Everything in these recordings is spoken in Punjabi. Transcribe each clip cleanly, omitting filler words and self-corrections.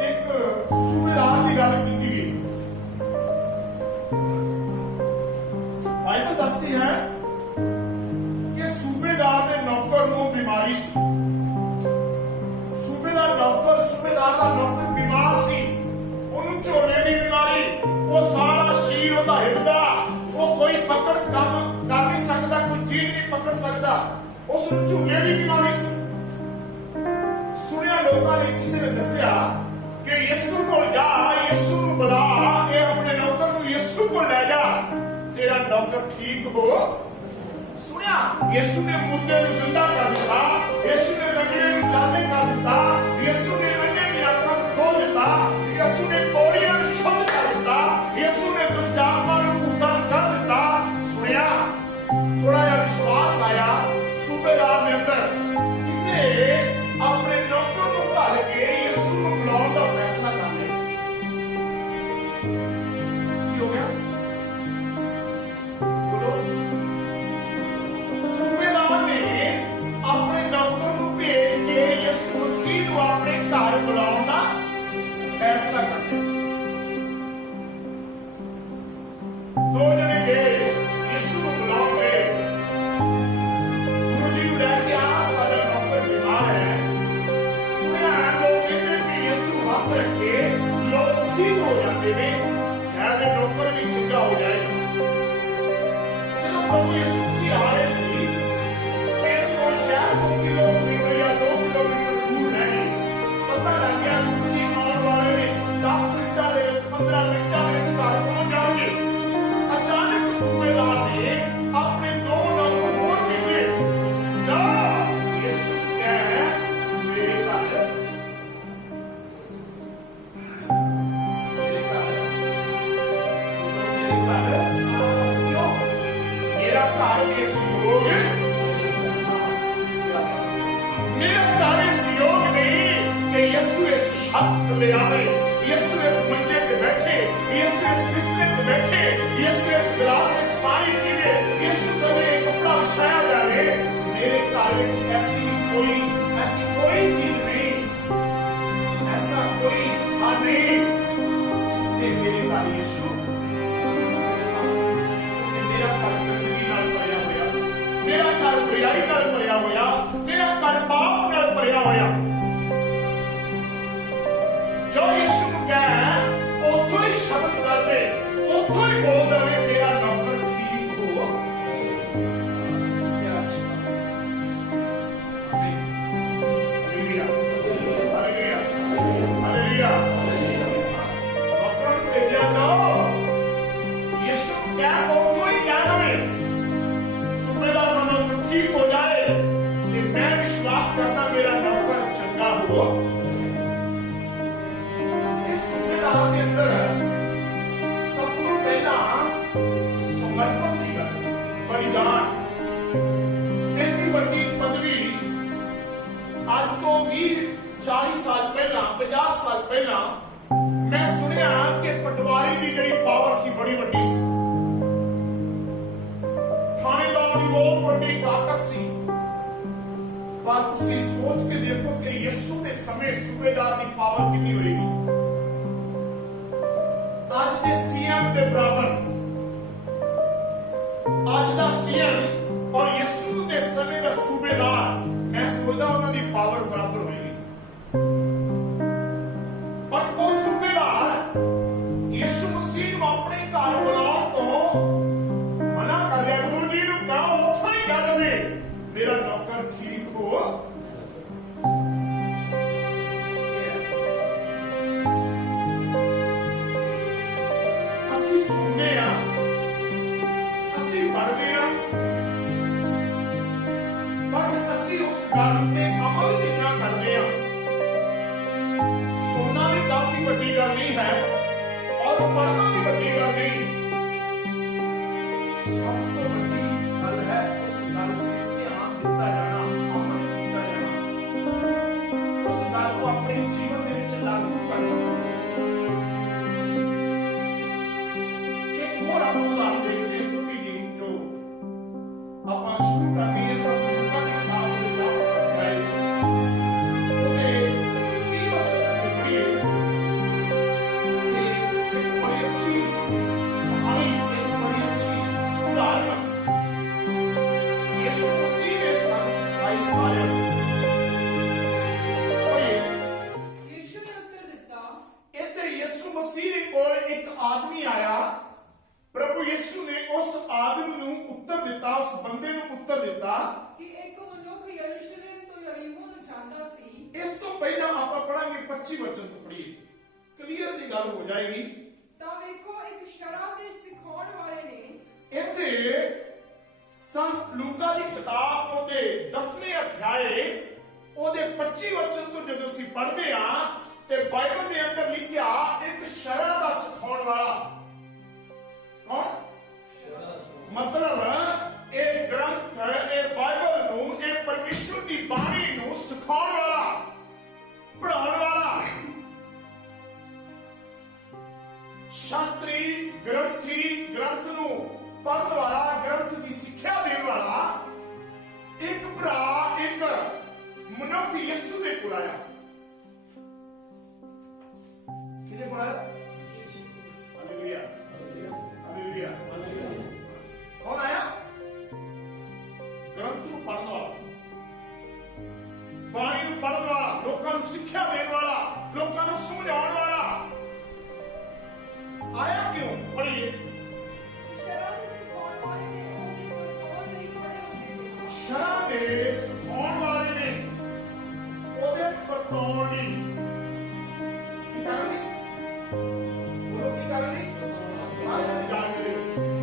एक सूबेदार की गल की गई। बाइबल दसती है कि सूबेदार के नौकर को बीमारी सी। सूबेदार का नौकर बीमार सी। उन्होंने झोले की बीमारी, वो सारा शरीर उसका हिलदा, वो कोई पकड़ काम कर नहीं सकता, कोई चीज नहीं पकड़ सकता। उस झूले की बीमारी सी। सुनिया लोगों ने, किसी ने दसिया कि यीशु को जा, यीशु को बुला, ये अपने नौकर को यीशु को ले जा, तेरा नौकर ठीक हो। सुनिया, यीशु ने मुर्दे को जिंदा कर दिया, यीशु ने लंगड़े को चादर कर दिया, यीशु ने अंधे की आंखों को खोल दिया, यीशु ने कोड़ियों को शुद्ध कर दिया, यीशु ने दुष्ट आत्मा को मुक्त कर दिया। सुनिया, थोड़ा सा विश्वास आया सूबेदार ने अंदर, इसे अपने नौकर को घाल के यीशु को बुलाने का फैसला कर लिया। की हो गया? बोलो। सूबेदार ने अपने नौकर को भेज के यीशु मसीह को अपने घर बुलाने का फैसला कर लिया। दो जने गए, यीशु को बुलाओगे, गुरु जी को लेके आ, सारा नौकर बीमार है। सुनिया, लोग कहते भी यीशु हाथ रखे लोग ठीक हो जाते हैं, शायद नौकर भी चंगा हो जाएगा। चलो प्रभु यीशु मसीह आ रहे सी, एक तो शहर 2 किलोमीटर या 2 किलोमीटर दूर रहे। पता लग गया गुरु जी आने वाले ने 10 मिनटों के 15 मिनटों के घर पहुंच जाएंगे। अचानक सूबेदार ने अपने 2 नौकर और भेजे, जाओ यीशु कहे मेरे घर क्यों? मेरा घर इस योग, मेरा घर इस योग नहीं कि यीशु इस छत ले आवे, यीशु इस मंजे पे बैठे, यीशु इस बिस्तर पे बैठे, यीशु इस गिलास में पानी पीवे, यीशु कभी कपड़ा बिछाया जाए। मेरे घर में ऐसी कोई चीज नहीं, ऐसा कोई स्थान नहीं जिथे मेरे घर यीशु, मेरा घर गंदगी नाल भरिया होया, मेरा घर बुराई नाल भरिया होया, मेरा घर पाप नाल भरिया होया। जो यीशु को कहे उतो ही शब्द कर दे, उतो ही बोल दे, मेरा नौकर ठीक हो। क्या विश्वास है? आमीन। Hallelujah, hallelujah, hallelujah. नौकर को भेजा जाओ, यीशु को कहे उतो ही कह दे, सूबेदार का नौकर ठीक हो जाए। कि मैं विश्वास करता मेरा नौकर चंगा हो। के अंदर सब तो पहला समर्पण की गल, बलिदान। इतनी बड़ी पदवी आज तो 40 साल पहला, 50 साल पहला मैं सुनिया कि पटवारी की जी पावर सी बड़ी वड्डी सी, थानेदार की बहुत बड़ी ताकत सी। पर तुसी सोच के देखो कि यीशु के समय सूबेदार की पावर कितनी होगी। आज के सीएम के बराबर, आज का सीएम और यीशु के समय का सूबेदार, मैं सोचता उन्होंने पावर बराबर होगी। पर वो सूबेदार यीशु मसीह को अपने घर बुलाने तो मना कर दिया। गुरु जी ने कहा उठो ही कह दे, मेरा नौकर ठीक हो। सोना भी काफी बड़ी गल नहीं है और पढ़ना भी बड़ी गल नहीं। सब तो बड़ी गल है उस गल पे ध्यान दिता जाना, अमल किया जाना, उस गल को अपने जीवन में लागू करना। एक और आप उदाहरण देखते हैं छोटी जी, जो आप शुरू करनी है सब की 10 अध्याय, 3 वचन ਆਦਮੀ ਆਇਆ, ਪ੍ਰਭੂ ਯਿਸੂ ਨੇ ਉਸ ਆਦਮੀ ਨੂੰ ਉੱਤਰ ਦਿੱਤਾ, ਉਸ ਬੰਦੇ ਨੂੰ ਉੱਤਰ ਦਿੱਤਾ ਕਿ ਇੱਕ ਮਨੁੱਖ ਯਰੂਸ਼ਲਮ ਤੋਂ ਯਰੀਹੋ ਨੂੰ ਜਾਂਦਾ ਸੀ। ਇਸ ਤੋਂ ਪਹਿਲਾਂ ਆਪਾਂ ਪੜਾਂਗੇ 25 ਵਚਨ ਤੋਂ ਪੜੀਏ, ਕਲੀਅਰ ਦੀ ਗੱਲ ਹੋ ਜਾਏਗੀ। ਤਾਂ ਵੇਖੋ ਇੱਕ ਸ਼ਰਾਬ ਦੇ ਸਿਖਾਉਣ ਵਾਲੇ ਨੇ ਇੱਥੇ ਸੰਤ ਲੂਕਾ ਦੀ ਕਿਤਾਬ ਉਹਦੇ 10ਵੇਂ ਅਧਿਆਏ ਉਹਦੇ 25 ਵਚਨ ਤੋਂ ਜਦੋਂ ਅਸੀਂ ਪੜ੍ਹਦੇ ਆ ਤੇ ਬਾਈਬਲ ਦੇ ਅੰਦਰ ਲਿਖਿਆ ਇੱਕ ਸ਼ਰਅ ਦਾ ਸਿਖਾਉਣ ਵਾਲਾ। ਕੌਣ? ਮਤਲਬ ਇਹ ਗ੍ਰੰਥ, ਇਹ ਬਾਈਬਲ ਨੂੰ, ਇਹ ਪਰਮੇਸ਼ਰ ਦੀ ਬਾਣੀ ਨੂੰ ਸਿਖਾਉਣ ਵਾਲਾ, ਪੜ੍ਹਾਉਣ ਵਾਲਾ, ਸ਼ਾਸਤਰੀ ਗ੍ਰੰਥੀ, ਗ੍ਰੰਥ ਨੂੰ ਪੜ੍ਹਨ ਵਾਲਾ, ਗ੍ਰੰਥ ਦੀ ਸਿੱਖਿਆ ਦੇਣ ਵਾਲਾ ਇੱਕ ਭਰਾ, ਇੱਕ ਮਨੁੱਖ ਯਿਸੂ ਦੇ ਕੋਲ ਆਇਆ। ਕਿਹਦੇ ਕੋਲ ਆਇਆ? Hallelujah, hallelujah. ਕੌਣ ਆਇਆ? ਗ੍ਰੰਥ ਨੂੰ ਪੜ੍ਹਨ ਵਾਲਾ, ਬਾਣੀ ਨੂੰ ਪੜ੍ਹਨ ਵਾਲਾ, ਲੋਕਾਂ ਨੂੰ ਸਿੱਖਿਆ ਦੇਣ ਵਾਲਾ, ਲੋਕਾਂ ਨੂੰ ਸਮਝਾਉਣ ਵਾਲਾ ਆਇਆ। ਕਿਉਂ? ਪੜ੍ਹੀਏ। ਸ਼ਰਾਬ ਦੇ ਸਿਖਾਉਣ ਵਾਲੇ ਨੇ ਉਹਦੇ ਕੋਲ ਨਹੀਂ ਖੜੇ ਹੁੰਦੇ। ਸ਼ਰਾਬ ਦੇ ਸਿਖਾਉਣ ਵਾਲੇ ਨੇ ਉਹਦੇ ਪਰਤੌਣ ਲਈ ਕੀ ਕਰਨੀ? ਬੋਲੋ ਕੀ ਕਰਨੀ? ਸਾਰੇ ਨੇ ਜਾਣ ਕੇ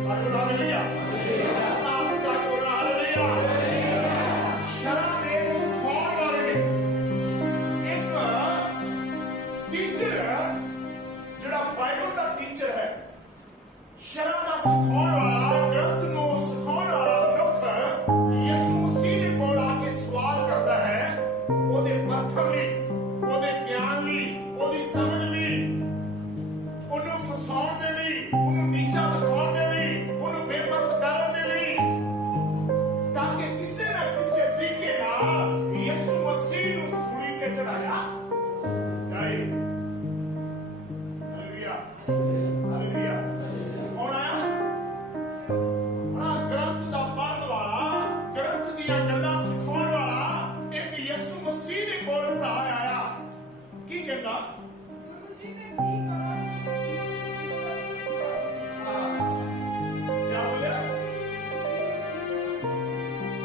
ਸਾਰੇ ਨਾਲ ਨਹੀਂ ਆ ਆਪ ਦਾ ਕੋਲ ਹਾਲੇਲੂਇਆ। ਸ਼ਰਾਬ ਦੇ ਸਿਖਾਉਣ ਵਾਲੇ ਨੇ ਇੱਕ ਟੀਚਰ ਜਿਹੜਾ ਬਾਈਬਲ ਦਾ ਟੀਚਰ ਹੈ, ਸ਼ਰਅ ਦਾ ਸਿਖਾਉਣ ਵਾਲਾ, ਗ੍ਰੰਥ ਨੂੰ ਸਿਖਾਉਣ ਵਾਲਾ ਮਨੁੱਖ ਯਿਸੂ ਮਸੀਹ ਦੇ ਕੋਲ ਆ ਕੇ ਸਵਾਲ ਕਰਦਾ ਹੈ ਉਹਦੇ ਪਰਖਣ ਲਈ, ਉਹਦੇ ਗਿਆਨ ਲਈ, ਉਹਦੀ ਸਮਝ ਲਈ, ਉਹਨੂੰ ਫਸਾਉਣ ਦੇ ਲਈ, ਉਹਨੂੰ ਨੀਚਾ ਦਿਖਾਉਣ ਦੇ ਲਈ, ਉਹਨੂੰ ਬੇਮਤ ਕਰਨ ਦੇ ਲਈ, ਤਾਂ ਕਿ ਕਿਸੇ ਨਾ ਕਿਸੇ ਤਰੀਕੇ ਨਾਲ ਯਿਸੂ ਮਸੀਹ ਨੂੰ ਸੂਲੀ ਤੇ ਚੜਾਇਆ ਜਾਏ। Hallelujah, hallelujah. ਕੌਣ ਆਇਆ? ਗ੍ਰੰਥ ਦਾ ਪੜ੍ਹਨ ਵਾਲਾ, ਗ੍ਰੰਥ ਦੀਆਂ ਗੱਲਾਂ ਸਿਖਾਉਣ ਵਾਲਾ ਇੱਕ ਯਿਸੂ ਮਸੀਹ ਦੇ ਕੋਲ ਭਰਾ ਆਇਆ। ਕੀ ਕਹਿੰਦਾ? ਗੁਰੂ ਜੀ ਮੈਂ ਕੀ ਕਰਾਂ ਕਿਆ ਬੋਲਿਆ?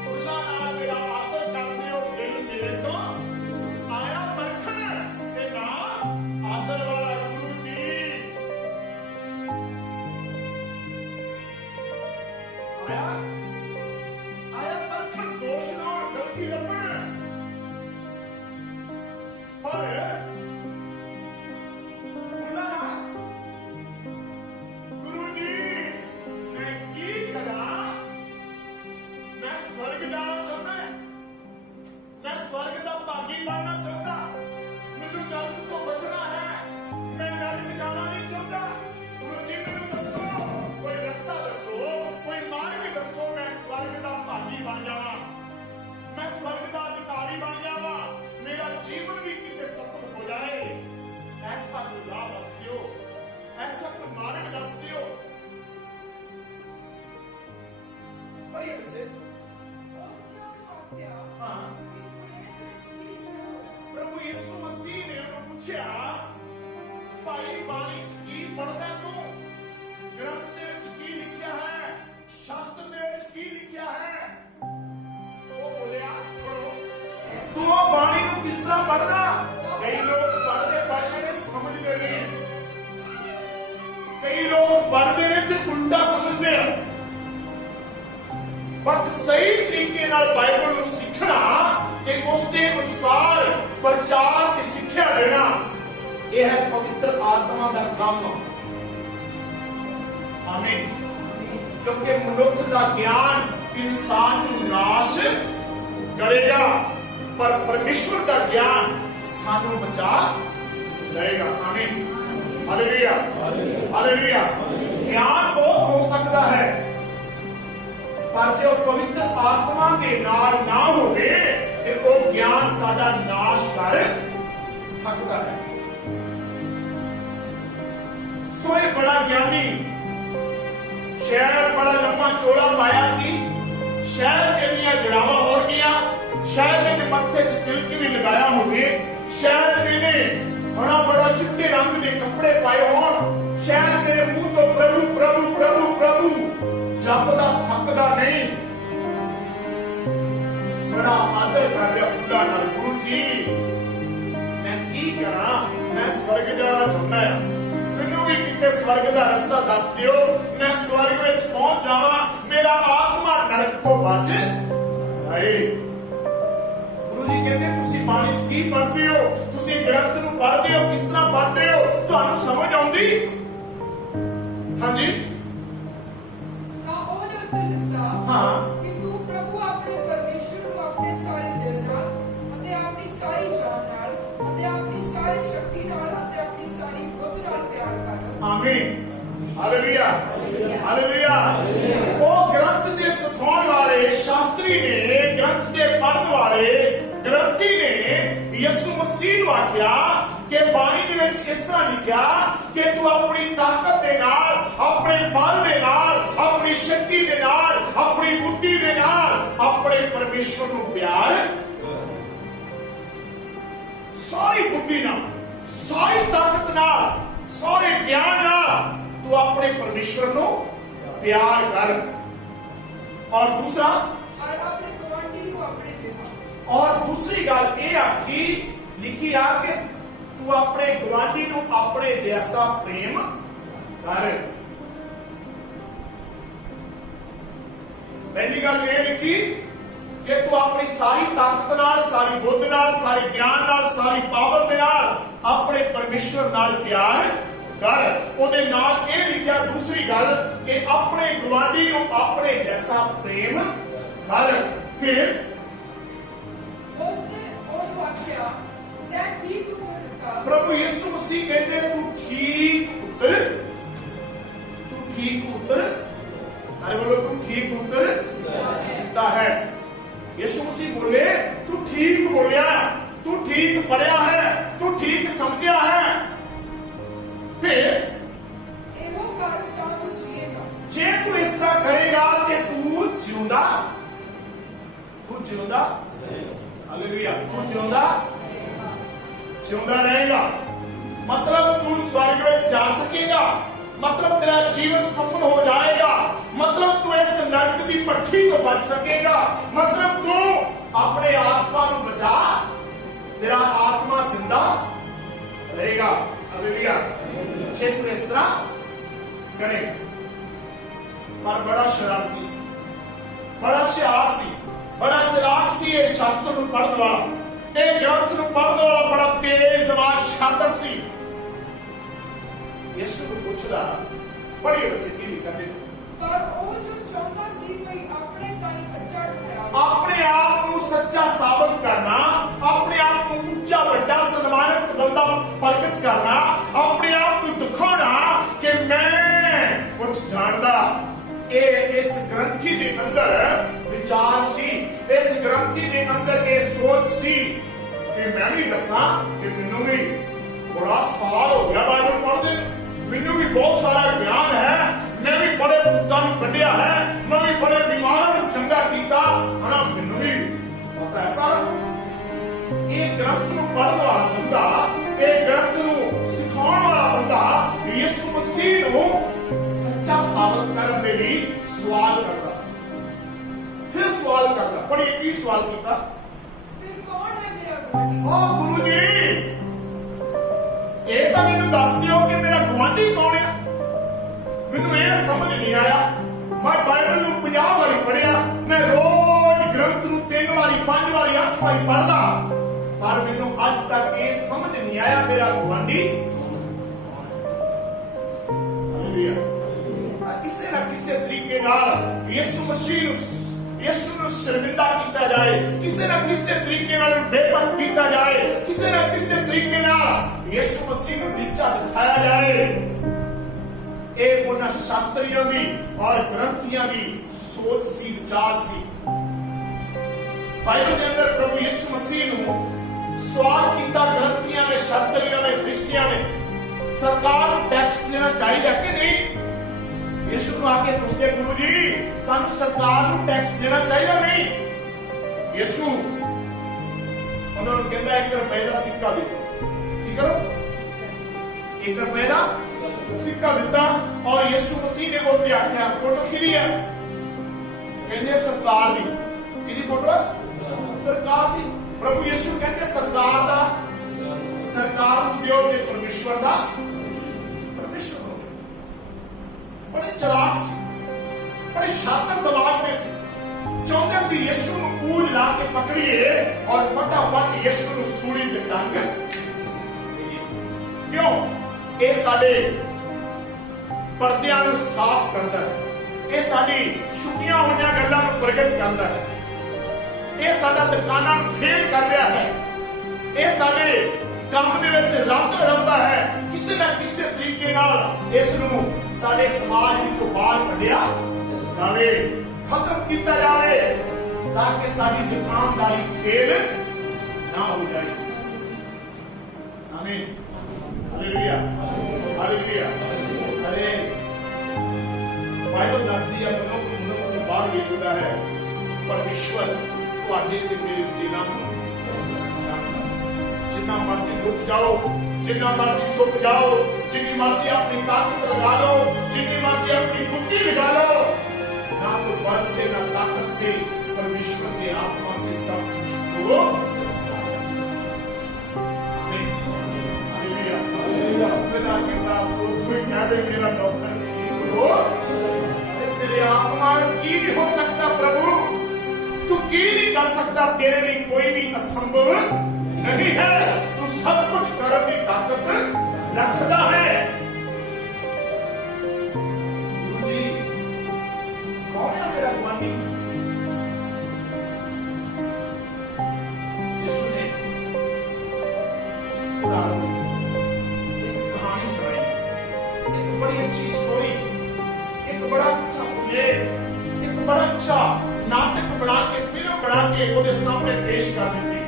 ਫੁੱਲਾਂ ਨਾਲ ਮੇਰਾ ਆਦਰ ਕਰਦੇ ਹੋ, ਦਿਲ ਮੇਰੇ ਤੋਂ ਆਇਆ ਪਰਖਣ ਤੇ ਨਾ ਆਦਰ ਵਾਲਾ ਗੁਰੂ ਜੀ ਆਇਆ ਪਰਖਣ, ਦੋਸ਼ ਲਾਉਣ, ਗਲਤੀ ਲੱਭਣ। ਪਰ ਗੁਰੂ ਜੀ ਮੈਂ ਕੀ ਕਰਾਂ? ਮੈਂ ਸਵਰਗ ਜਾਣਾ ਚਾਹੁੰਦਾ, ਮੈਂ ਸਵਰਗ ਦਾ ਭਾਗੀ ਬਣਨਾ ਚਾਹੁੰਦਾ, ਮੈਨੂੰ ਨਰਕ ਤੋਂ ਬਚਣਾ ਹੈ, ਮੈਂ ਨਰਕ ਜਾਣਾ ਨਹੀਂ ਚਾਹੁੰਦਾ। ਗੁਰੂ ਜੀ ਮੈਨੂੰ ਦੱਸੋ, ਕੋਈ ਰਸਤਾ ਦੱਸੋ, ਕੋਈ ਮਾਰਗ ਦੱਸੋ, ਮੈਂ ਸਵਰਗ ਦਾ ਭਾਗੀ ਬਣ ਜਾਵਾਂ, ਮੈਂ ਸਵਰਗ ਦਾ ਅਧਿਕਾਰੀ ਬਣ ਜਾਵਾਂ, ਮੇਰਾ ਜੀਵਨ ਵੀ ਕਿਤੇ ਸਫਲ ਹੋ ਜਾਏ। ਐਸਾ ਕੋਈ ਰਾਹ ਦੱਸ ਦਿਓ, ਐਸਾ ਕੋਈ ਮਾਰਗ ਦੱਸ ਦਿਓ। ਪੜ੍ਹੀਏ ਬੱਚੇ। ਉਸਨੇ ਉਹਨੂੰ ਆਖਿਆ ਹਾਂ। ਕਿ ਤੂੰ ਇਹਦੇ ਵਿੱਚ ਕੀ ਲਿਖਿਆ ਹੋਇਆ? ਪ੍ਰਭੂ ਯਿਸੂ ਮਸੀਹ ਨੇ ਉਹਨੂੰ ਪੁੱਛਿਆ, ਭਾਈ ਬਾਣੀ ਚ ਕੀ ਪੜ੍ਹਦਾ ਤੂੰ? ਗ੍ਰੰਥ ਦੇ ਵਿੱਚ ਕੀ ਲਿਖਿਆ ਹੈ? ਸ਼ਾਸਤਰ ਦੇ ਵਿੱਚ ਕੀ ਲਿਖਿਆ ਹੈ? ਉਹ ਬੋਲਿਆ, ਪੜ੍ਹੋ। ਤੂੰ ਉਹ ਬਾਣੀ ਨੂੰ ਕਿਸ ਤਰ੍ਹਾਂ ਪੜ੍ਹਦਾ? ਕਈ ਲੋਕ ਪੜ੍ਹਦੇ ਨੇ ਸਮਝਦੇ ਨਹੀਂ, ਕਈ ਲੋਕ ਪੜ੍ਹਦੇ ਨੇ ਤੇ ਉਲਟਾ ਸਮਝਦੇ ਆ। ਪਰ ਸਹੀ ਤਰੀਕੇ ਨਾਲ ਬਾਈਬਲ ਨੂੰ ਸਿੱਖਣਾ ਤੇ ਉਸ ਦੇ ਅਨੁਸਾਰ ਪ੍ਰਚਾਰ ਤੇ ਸਿੱਖਿਆ ਦੇਣਾ, ਇਹ ਹੈ ਪਵਿੱਤਰ ਆਤਮਾ ਦਾ ਕੰਮ। ਆਮੀਨ। ਕਿਉਂਕਿ ਮਨੁੱਖ ਦਾ ਗਿਆਨ ਇਨਸਾਨ ਨੂੰ ਨਾਸ਼ ਕਰੇਗਾ, ਪਰ ਪਰਮੇਸ਼ਵਰ ਦਾ ਗਿਆਨ ਸਾਨੂੰ ਬਚਾ ਲਏਗਾ। ਆਮੀਨ, ਹਾਲੇਲੂਇਆ, ਹਾਲੇਲੂਇਆ। ਗਿਆਨ ਬਹੁਤ ਹੋ ਸਕਦਾ ਹੈ, ਪਰ ਜੇ ਉਹ ਪਵਿੱਤਰ ਆਤਮਾ ਦੇ ਨਾਲ ਨਾ ਹੋਵੇ ਤੇ ਉਹ ਗਿਆਨ ਸਾਡਾ ਨਾਸ਼ ਕਰ ਸਕਦਾ ਹੈ। ਸੋ ਇਹ ਬੜਾ ਗਿਆਨੀ, ਸ਼ਾਇਦ ਬੜਾ ਲੰਮਾ ਚੋਲਾ ਪਾਇਆ ਸੀ, ਸ਼ਾਇਦ ਇਹਦੀਆਂ ਜੜਾਵਾਂ ਹੋ ਗਈਆਂ, ਸ਼ਾਇਦ ਇਹਨੇ ਮੱਥੇ 'ਚ ਤਿਲਕ ਵੀ ਲਗਾਇਆ ਹੋਵੇ, ਸ਼ਾਇਦ ਇਹਨੇ ਬੜਾ ਚਿੱਟੇ ਰੰਗ ਦੇ ਕੱਪੜੇ ਪਾਏ ਹੋਣ, ਸ਼ਾਇਦ ਮੇਰੇ ਮੂੰਹ ਗਿਆ ਬੁੱਢਾ ਨਾਲ, ਗੁਰੂ ਜੀ ਮੈਂ ਕੀ ਕਰਾਂ, ਮੈਂ ਸਵਰਗ ਜਾਣਾ ਚਾਹੁੰਦਾ ਹਾਂ, ਮੈਨੂੰ ਵੀ ਕਿਤੇ ਸਵਰਗ ਦਾ ਰਸਤਾ ਦੱਸ ਦਿਓ, ਮੈਂ ਸਵਰਗ ਵਿੱਚ ਪਹੁੰਚ ਜਾਵਾਂ, ਮੇਰਾ ਆਤਮਾ ਨਰਕ ਤੋਂ ਬਚ ਆਏ। ਗੁਰੂ ਜੀ ਕਹਿੰਦੇ ਤੁਸੀਂ ਬਾਣੀ 'ਚ ਕੀ ਪੜ੍ਹਦੇ ਹੋ, ਤੁਸੀਂ ਗ੍ਰੰਥ ਨੂੰ ਪੜ੍ਹਦੇ ਹੋ, ਕਿਸ ਤਰ੍ਹਾਂ ਪੜ੍ਹਦੇ ਹੋ, ਤੁਹਾਨੂੰ ਸਮਝ ਆਉਂਦੀ? ਹਾਂਜੀ ਤਾਂ ਉਹਨੇ ਉੱਤਰ ਦਿੱਤਾ ਹਾਂ ਕਿ ਤੂੰ ਪ੍ਰਭੂ ਆਪਣੇ ਪਰਮੇਸ਼ਰ ਨੂੰ ਆਪਣੇ ਸਾਰੇ ਦਿਲ ਨਾਲ ਅਤੇ ਆਪਣੀ ਸਾਰੀ ਜਾਨ ਨਾਲ ਅਤੇ ਆਪਣੀ ਸਾਰੀ ਸ਼ਕਤੀ ਨਾਲ ਅਤੇ ਆਪਣੀ ਸਾਰੀ ਬੁੱਧ ਨਾਲ ਪਿਆਰ ਕਰ। ਆਮੀਨ, ਹਾਲੇਲੂਇਆ, ਹਾਲੇਲੂਇਆ। ਉਹ ਗ੍ਰੰਥ ਦੇ ਸਿਖਾਉਣ ਵਾਲੇ ਸ਼ਾਸਤਰੀ ਨੇ, ਗ੍ਰੰਥ ਦੇ ਪੜ੍ਹਨ ਵਾਲੇ ਗ੍ਰੰਥੀ ਨੇ ਯਿਸੂ ਮਸੀਹ ਨੂੰ ਆਖਿਆ ਕਿ ਬਾਣੀ ਦੇ ਵਿੱਚ ਇਸ ਤਰ੍ਹਾਂ ਲਿਖਿਆ ਕਿ ਤੂੰ ਆਪਣੀ ਤਾਕਤ ਦੇ ਨਾਲ, ਆਪਣੇ ਬਲ ਦੇ ਨਾਲ, ਆਪਣੀ ਸ਼ਕਤੀ ਦੇ ਨਾਲ, ਆਪਣੀ ਬੁੱਧੀ ਦੇ ਨਾਲ ਆਪਣੇ ਪਰਮੇਸ਼ਵਰ ਨੂੰ ਪਿਆਰ, ਸਾਰੀ ਬੁੱਧੀ ਨਾਲ, ਸਾਰੀ ਤਾਕਤ ਨਾਲ, ਸਾਰੇ ਗਿਆਨ ਨਾਲ ਤੂੰ ਆਪਣੇ ਪਰਮੇਸ਼ਵਰ ਨੂੰ ਪਿਆਰ ਕਰ। ਔਰ ਦੂਸਰਾ, ਔਰ ਆਪਣੇ ਗੁਆਂਢੀ ਨੂੰ ਆਪਣੇ ਜਿਹਾ। ਔਰ ਦੂਸਰੀ ਗੱਲ ਇਹ ਆਖੀ, ਲਿਖੀ ਆ ਕਿ ਤੂੰ ਆਪਣੇ ਗੁਆਂਢੀ ਨੂੰ ਆਪਣੇ ਜੈਸਾ ਪ੍ਰੇਮ ਕਰ। ਪਹਿਲੀ ਗੱਲ ਇਹ ਲਿਖੀ ਕਿ ਤੂੰ ਆਪਣੀ ਸਾਰੀ ਤਾਕਤ ਨਾਲ, ਸਾਰੀ ਬੁੱਧ ਨਾਲ, ਸਾਰੇ ਗਿਆਨ ਨਾਲ, ਸਾਰੀ ਪਾਵਰ ਦੇ ਨਾਲ ਆਪਣੇ ਪਰਮੇਸ਼ਵਰ ਨਾਲ ਪਿਆਰ ਕਰ। ਉਹਦੇ ਨਾਲ ਇਹ ਲਿਖਿਆ ਦੂਸਰੀ ਗੱਲ ਕਿ ਆਪਣੇ ਗੁਆਂਢੀ ਨੂੰ ਆਪਣੇ ਜੈਸਾ ਪ੍ਰੇਮ ਕਰ। ਫਿਰ ਉਸਨੇ ਉਹਨੂੰ ਆਖਿਆ, ਤੈਂ ਠੀਕ ਉੱਤਰ ਦਿੱਤਾ। ਪ੍ਰਭੂ ਯਿਸੂ ਮਸੀਹ ਕਹਿੰਦੇ ਤੂੰ ਠੀਕ ਉੱਤਰ, ਤੂੰ ਠੀਕ ਉੱਤਰ, ਸਾਰੇ ਬੋਲੋ ਤੂੰ ਠੀਕ ਉੱਤਰ ਦਿੱਤਾ ਹੈ। ਯਿਸੂ ਮਸੀਹ ਬੋਲੇ ਤੂੰ ਠੀਕ ਬੋਲਿਆ, ਤੂੰ ਠੀਕ ਪੜਿਆ ਹੈ, ਤੂੰ ਠੀਕ ਸਮਝਿਆ ਹੈ। ਫਿਰ ਇਹੋ ਕਰ ਤਾਂ ਤੂੰ ਜੀਏਗਾ। ਜੇ ਤੂੰ ਇਸ ਤਰ੍ਹਾਂ ਕਰੇਗਾ ਤੇ ਤੂੰ ਜਿਉਂਦਾ, ਤੂੰ ਜਿਉਂਦਾ, ਹਾਲੇਲੂਇਆ, ਤੂੰ ਜਿਉਂਦਾ ਰਹੇਗਾ। मतलब तू स्वर्ग में जा सकेगा, मतलब तेरा जीवन सफल हो जाएगा, मतलब तू इस नरक की भट्ठी तो बच सकेगा, मतलब तू अपने आत्मा को बचा, तेरा आत्मा जिंदा रहेगा। हालेलुया। जे तू इस तरह करे, पर बड़ा शरारती सी, बड़ा सियार सी, बड़ा चलाक सी, ये शास्त्र को पढ़ने वाला, ਇਹ ਗ੍ਰੰਥ ਨੂੰ ਪੜ੍ਹਨ ਵਾਲਾ ਬੜਾ ਤੇਜ਼ ਦਿਮਾਗ ਸ਼ਾਤਰ ਸੀ। ਯਿਸੂ ਨੂੰ ਪੁੱਛਦਾ, ਬੜੀ ਬੱਚੇ ਕੀ ਲਿਖਦੇ, ਪਰ ਉਹ ਜੋ ਚਾਹੁੰਦਾ ਸੀ ਭਈ ਆਪਣੇ ਤਾਈ ਸੱਚਾ ਠਹਿਰਾਵੇ, ਆਪਣੇ ਆਪ ਨੂੰ ਸੱਚਾ ਸਾਬਤ ਕਰਨਾ, ਆਪਣੇ ਆਪ ਨੂੰ ਉੱਚਾ ਵੱਡਾ ਸਨਮਾਨਿਤ ਬੰਦਾ ਪ੍ਰਗਟ ਕਰਨਾ, ਆਪਣੇ ਆਪ ਨੂੰ ਦਿਖਾਉਣਾ ਕਿ ਮੈਂ ਕੁਝ ਜਾਣਦਾ। ਇਹ ਇਸ ਗ੍ਰੰਥੀ ਦੇ ਅੰਦਰ ਵਿਚਾਰ ਸੀ, ਇਸ ਗ੍ਰੰਥੀ ਦੇ ਅੰਦਰ ਇਹ ਸੋਚ ਸੀ ਕਿ ਮੈਂ ਵੀ ਦੱਸਾਂ ਕਿ ਮੈਨੂੰ ਵੀ ਬੜਾ ਸਾਲ ਹੋ ਗਿਆ ਬਾਈਬਲ ਪੜ੍ਹਦੇ, ਮੈਨੂੰ ਵੀ ਬਹੁਤ ਸਾਰਾ ਗਿਆਨ ਹੈ, ਮੈਂ ਵੀ ਬੜੇ ਭੂਤਾਂ ਨੂੰ ਕੱਢਿਆ ਹੈ, ਮੈਂ ਵੀ ਬੜੇ ਬਿਮਾਰਾਂ ਨੂੰ ਚੰਗਾ ਕੀਤਾ ਹਨਾ, ਮੈਨੂੰ ਵੀ ਪਤਾ ਹੈ ਸਾਰਾ। ਇਹ ਗ੍ਰੰਥ ਨੂੰ ਪੜ੍ਹਨ ਵਾਲਾ ਬੰਦਾ, ਇਹ ਗ੍ਰੰਥ ਨੂੰ ਸਿਖਾਉਣ ਵਾਲਾ ਬੰਦਾ ਯਿਸੂ ਮਸੀਹ ਨੂੰ ਸੱਚਾ ਸਾਬਤ ਕਰਨ ਦੇ ਲਈ ਸਵਾਲ ਕਰਦਾ, ਫਿਰ ਸਵਾਲ ਕਰਦਾ। ਪਰ ਇਹ ਕੀ ਸਵਾਲ ਕੀਤਾ? ਫਿਰ ਕੌਣ ਹੈ ਮੇਰਾ ਗੁਆਂਢੀ? ਓ ਗੁਰੂ ਜੀ, ਇਹ ਤਾਂ ਮੈਨੂੰ ਦੱਸ ਦਿਓ ਕਿ ਮੇਰਾ ਗੁਆਂਢੀ ਕੌਣ ਹੈ। ਮੈਨੂੰ ਇਹ ਸਮਝ ਨਹੀਂ ਆਇਆ। ਮੈਂ ਬਾਈਬਲ ਨੂੰ 50 ਵਾਰੀ ਪੜ੍ਹਿਆ, ਮੈਂ ਰੋਜ਼ ਗ੍ਰੰਥ ਨੂੰ 3 ਵਾਰੀ 5 ਵਾਰੀ 8 ਵਾਰੀ ਪੜ੍ਹਦਾ, ਪਰ ਮੈਨੂੰ ਅੱਜ ਤੱਕ ਇਹ ਸਮਝ ਨਹੀਂ ਆਇਆ ਮੇਰਾ ਗੁਆਂਢੀ ਕਿਸੇ ਨਾ ਕਿਸੇ ਤਰੀਕੇ ਨਾਲ ਯਿਸੂ ਮਸੀਹ ਨੂੰ ਸ਼ਰਮਿੰਦਾ ਕੀਤਾ ਜਾਏ, ਕਿਸੇ ਨਾ ਕਿਸੇ ਤਰੀਕੇ ਨਾਲ ਬੇਪਤ ਕੀਤਾ ਜਾਏ, ਕਿਸੇ ਨਾ ਕਿਸੇ ਤਰੀਕੇ ਨਾਲ ਯਿਸੂ ਮਸੀਹ ਨੂੰ ਨੀਚਾ ਦਿਖਾਇਆ ਜਾਏ। ਇਹ ਉਹਨਾਂ ਸ਼ਾਸਤਰੀਆਂ ਦੀ ਔਰ ਗ੍ਰੰਥੀਆਂ ਦੀ ਸੋਚ ਸੀ, ਵਿਚਾਰ ਸੀ। ਬਾਈਬਲ ਦੇ ਅੰਦਰ ਪ੍ਰਭੂ ਯਿਸੂ ਮਸੀਹ ਨੂੰ ਸਵਾਲ ਕੀਤਾ ਗ੍ਰੰਥੀਆਂ ਨੇ, ਸ਼ਾਸਤਰੀਆਂ ਨੇ, ਫਰੀਸੀਆਂ ਨੇ, ਸਰਕਾਰ ਨੂੰ ਟੈਕਸ ਦੇਣਾ ਚਾਹੀਦਾ ਕਿ ਨਹੀਂ। ਯਿਸੂ ਨੂੰ ਆ ਕੇ ਪੁੱਛਦੇ, ਗੁਰੂ ਜੀ ਸਾਨੂੰ ਸਰਕਾਰ ਨੂੰ ਟੈਕਸ ਦੇਣਾ ਚਾਹੀਦਾ ਨਹੀਂ। ਯਿਸੂ ਉਹਨਾਂ ਨੂੰ ਕਹਿੰਦਾ 1 ਰੁਪਏ ਦਾ ਸਿੱਕਾ ਦੇ। ਕੀ ਕਰੋ? 1 ਰੁਪਏ ਦਾ ਸਿੱਕਾ ਦਿੱਤਾ ਔਰ ਯਿਸੂ ਮਸੀਹ ਨੇ ਉਹ ਤੇ ਆਖਿਆ, ਫੋਟੋ ਕਿਹਦੀ ਹੈ? ਕਹਿੰਦੇ ਸਰਕਾਰ ਦੀ। ਕਿਹਦੀ ਫੋਟੋ? ਸਰਕਾਰ ਦੀ। प्रभु यीशु कहते सरकार दा सरकार ਨੂੰ ਦਿਓ ਤੇ ਪਰਮੇਸ਼ਵਰ ਦਾ ਪਰਮੇਸ਼ਵਰ ਨੂੰ ਬੜੇ ਚਲਾਕ ਸੀ बड़े शातिर दिमाग में से चाहते सी यीशु ਨੂੰ ऊज ला के पकड़िए और फटाफट यीशु ਨੂੰ सूली ते टंग क्यों ये साडे पर्दियां ਨੂੰ साफ करता है ये साडी छुपियां होईयां गल्लां ਨੂੰ प्रगट करता है ये साडा दुकानां ਨੂੰ फेल कर रहा है ये साडे काम ਦੇ ਵਿੱਚ ਲੱਤ ਰੰਦਾ ਹੈ ਕਿਸੇ ਨਾ ਕਿਸੇ ਤਰੀਕੇ ਨਾਲ ਇਸ ਨੂੰ ਸਾਡੇ ਸਮਾਜ ਵਿੱਚੋਂ ਬਾਹਰ ਕੱਢਿਆ जावे खत्म किया जाए ताकि सारी दुकानदारी फेल ना हो जाए आमीन हालेलुया हालेलुया अरे बाइबल दसदी है मनुष्य बाहर वेखदा है परमेश्वर ਤੁਹਾਡੇ ਤੇ ਮੇਰੇ ਦਿਲਾਂ ਨੂੰ ਜਾਣਦਾ जिन्ना मर्जी डूब जाओ जिन्ना मर्जी छुप जाओ जिन्नी मर्जी अपनी ताकत लगा लो जिन्नी मर्जी अपनी बुद्धि लगा लो ना तो बल से ना ताकत से परमेश्वर के आत्मा से सब कुछ हो सुबेदार कहता तो कह दे मेरा डॉक्टर नहीं करो तेरे आत्मा की नहीं हो सकता प्रभु तू की नहीं कर सकता तेरे लिए कोई भी असंभव नहीं है तू सब कुछ करने की ताकत रखता है कौन है मेरा गुआनी यीशु ने उदाहरण एक कहानी सुनाई एक बड़ी अच्छी स्टोरी एक बड़ा अच्छा सुलेख एक बड़ा अच्छा नाटक बना के फिल्म बना के ਉਹਦੇ सामने पेश कर ਦਿੱਤੀ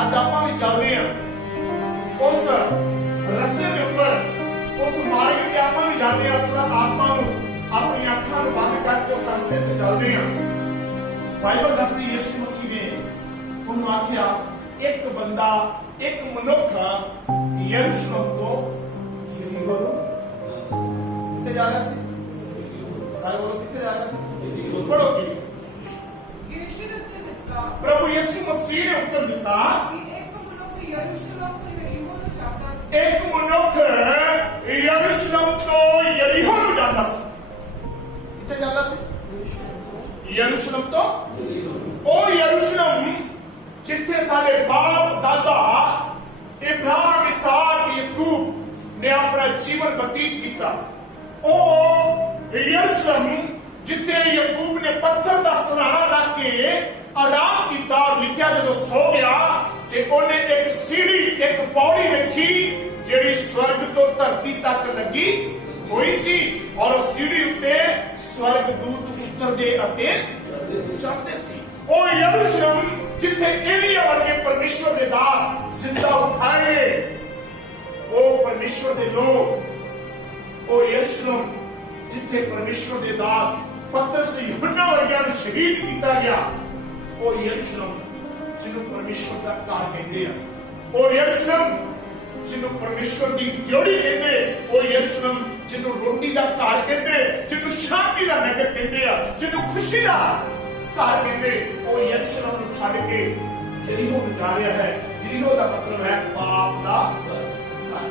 आज ਆਪਾਂ ਵੀ ਚੱਲਦੇ ਹਾਂ ਉਸ ਰਸਤੇ ਦੇ ਉੱਪਰ ਉਸ ਮਾਰਗ ਤੇ ਆਪਾਂ ਵੀ ਜਾਂਦੇ ਹਾਂ ਥੋੜਾ ਆਤਮਾ ਨੂੰ अपनी अखां बंद करके उस रास्ते पे चलते हैं बाइबल दसदी यीशु मसीह ने उन्होंने आख्या एक बंदा एक मनुख यरूशलेम तो यरीहो किथे जा रहा सी सारे बोलो किथे जा रहा सी पढ़ो कि यीशु ने उत्तर दिता प्रभु यीशु मसीह ने उत्तर दिता कि एक मनुख यरूशलेम तो यरीहो ਨੂੰ ਜਾਂਦਾ ਸੀ एक मनुख यरूशलेम तो यरीहो ਨੂੰ ਜਾਂਦਾ ਸੀ किथे जाना सी यरूशलेम तो और यरूशलेम जिथे सारे बाप दादा इब्राहिम इसहाक याकूब ने अपना जीवन व्यतीत किया ओ यरूशलेम जिथे याकूब ने पत्थर का सराहना रख के आराम किया और लिखा जो सो गया ते ओने एक सीढ़ी एक पौड़ी रखी जेड़ी स्वर्ग तो धरती तक लगी हुई सी और उस सीढ़ी उत्ते स्वर्ग दूत उतरदे अते चढ़दे सी ओ यरूशलेम जिथे एलिया वर्गे परमेश्वर दे दास जिंदा उठाए ओ परमेश्वर दे लोग ओ यरूशलेम जिथे परमेश्वर दे दास पतरस यूहन्ना वर्गिਆਂ ਨੂੰ शहीद ਕੀਤਾ ਗਿਆ ओ यरूशलेम ਜਿਹਨੂੰ परमेश्वर ਦਾ ਘਰ ਕਹਿੰਦੇ ਆ ओ यरूशलेम ਜਿਹਨੂੰ परमेश्वर ਦੀ ਡਿਊਟੀ ਕਹਿੰਦੇ ਉਹ ਯਰੂਸ਼ਲਮ ਜਿਹਨੂੰ ਰੋਟੀ ਦਾ ਘਰ ਕਹਿੰਦੇ ਜਿਹਨੂੰ ਸ਼ਾਂਤੀ ਦਾ ਨਗਰ ਕਹਿੰਦੇ ਆ ਜਿਹਨੂੰ ਖੁਸ਼ੀ ਦਾ ਘਰ ਕਹਿੰਦੇ ਉਹ ਯਰੂਸ਼ਲਮ ਨੂੰ ਛੱਡ ਕੇ ਯਰੀਹੋ ਨੂੰ ਜਾ ਰਿਹਾ ਹੈ ਯਰੀਹੋ ਦਾ ਮਤਲਬ ਹੈ ਪਾਪ ਦਾ ਘਰ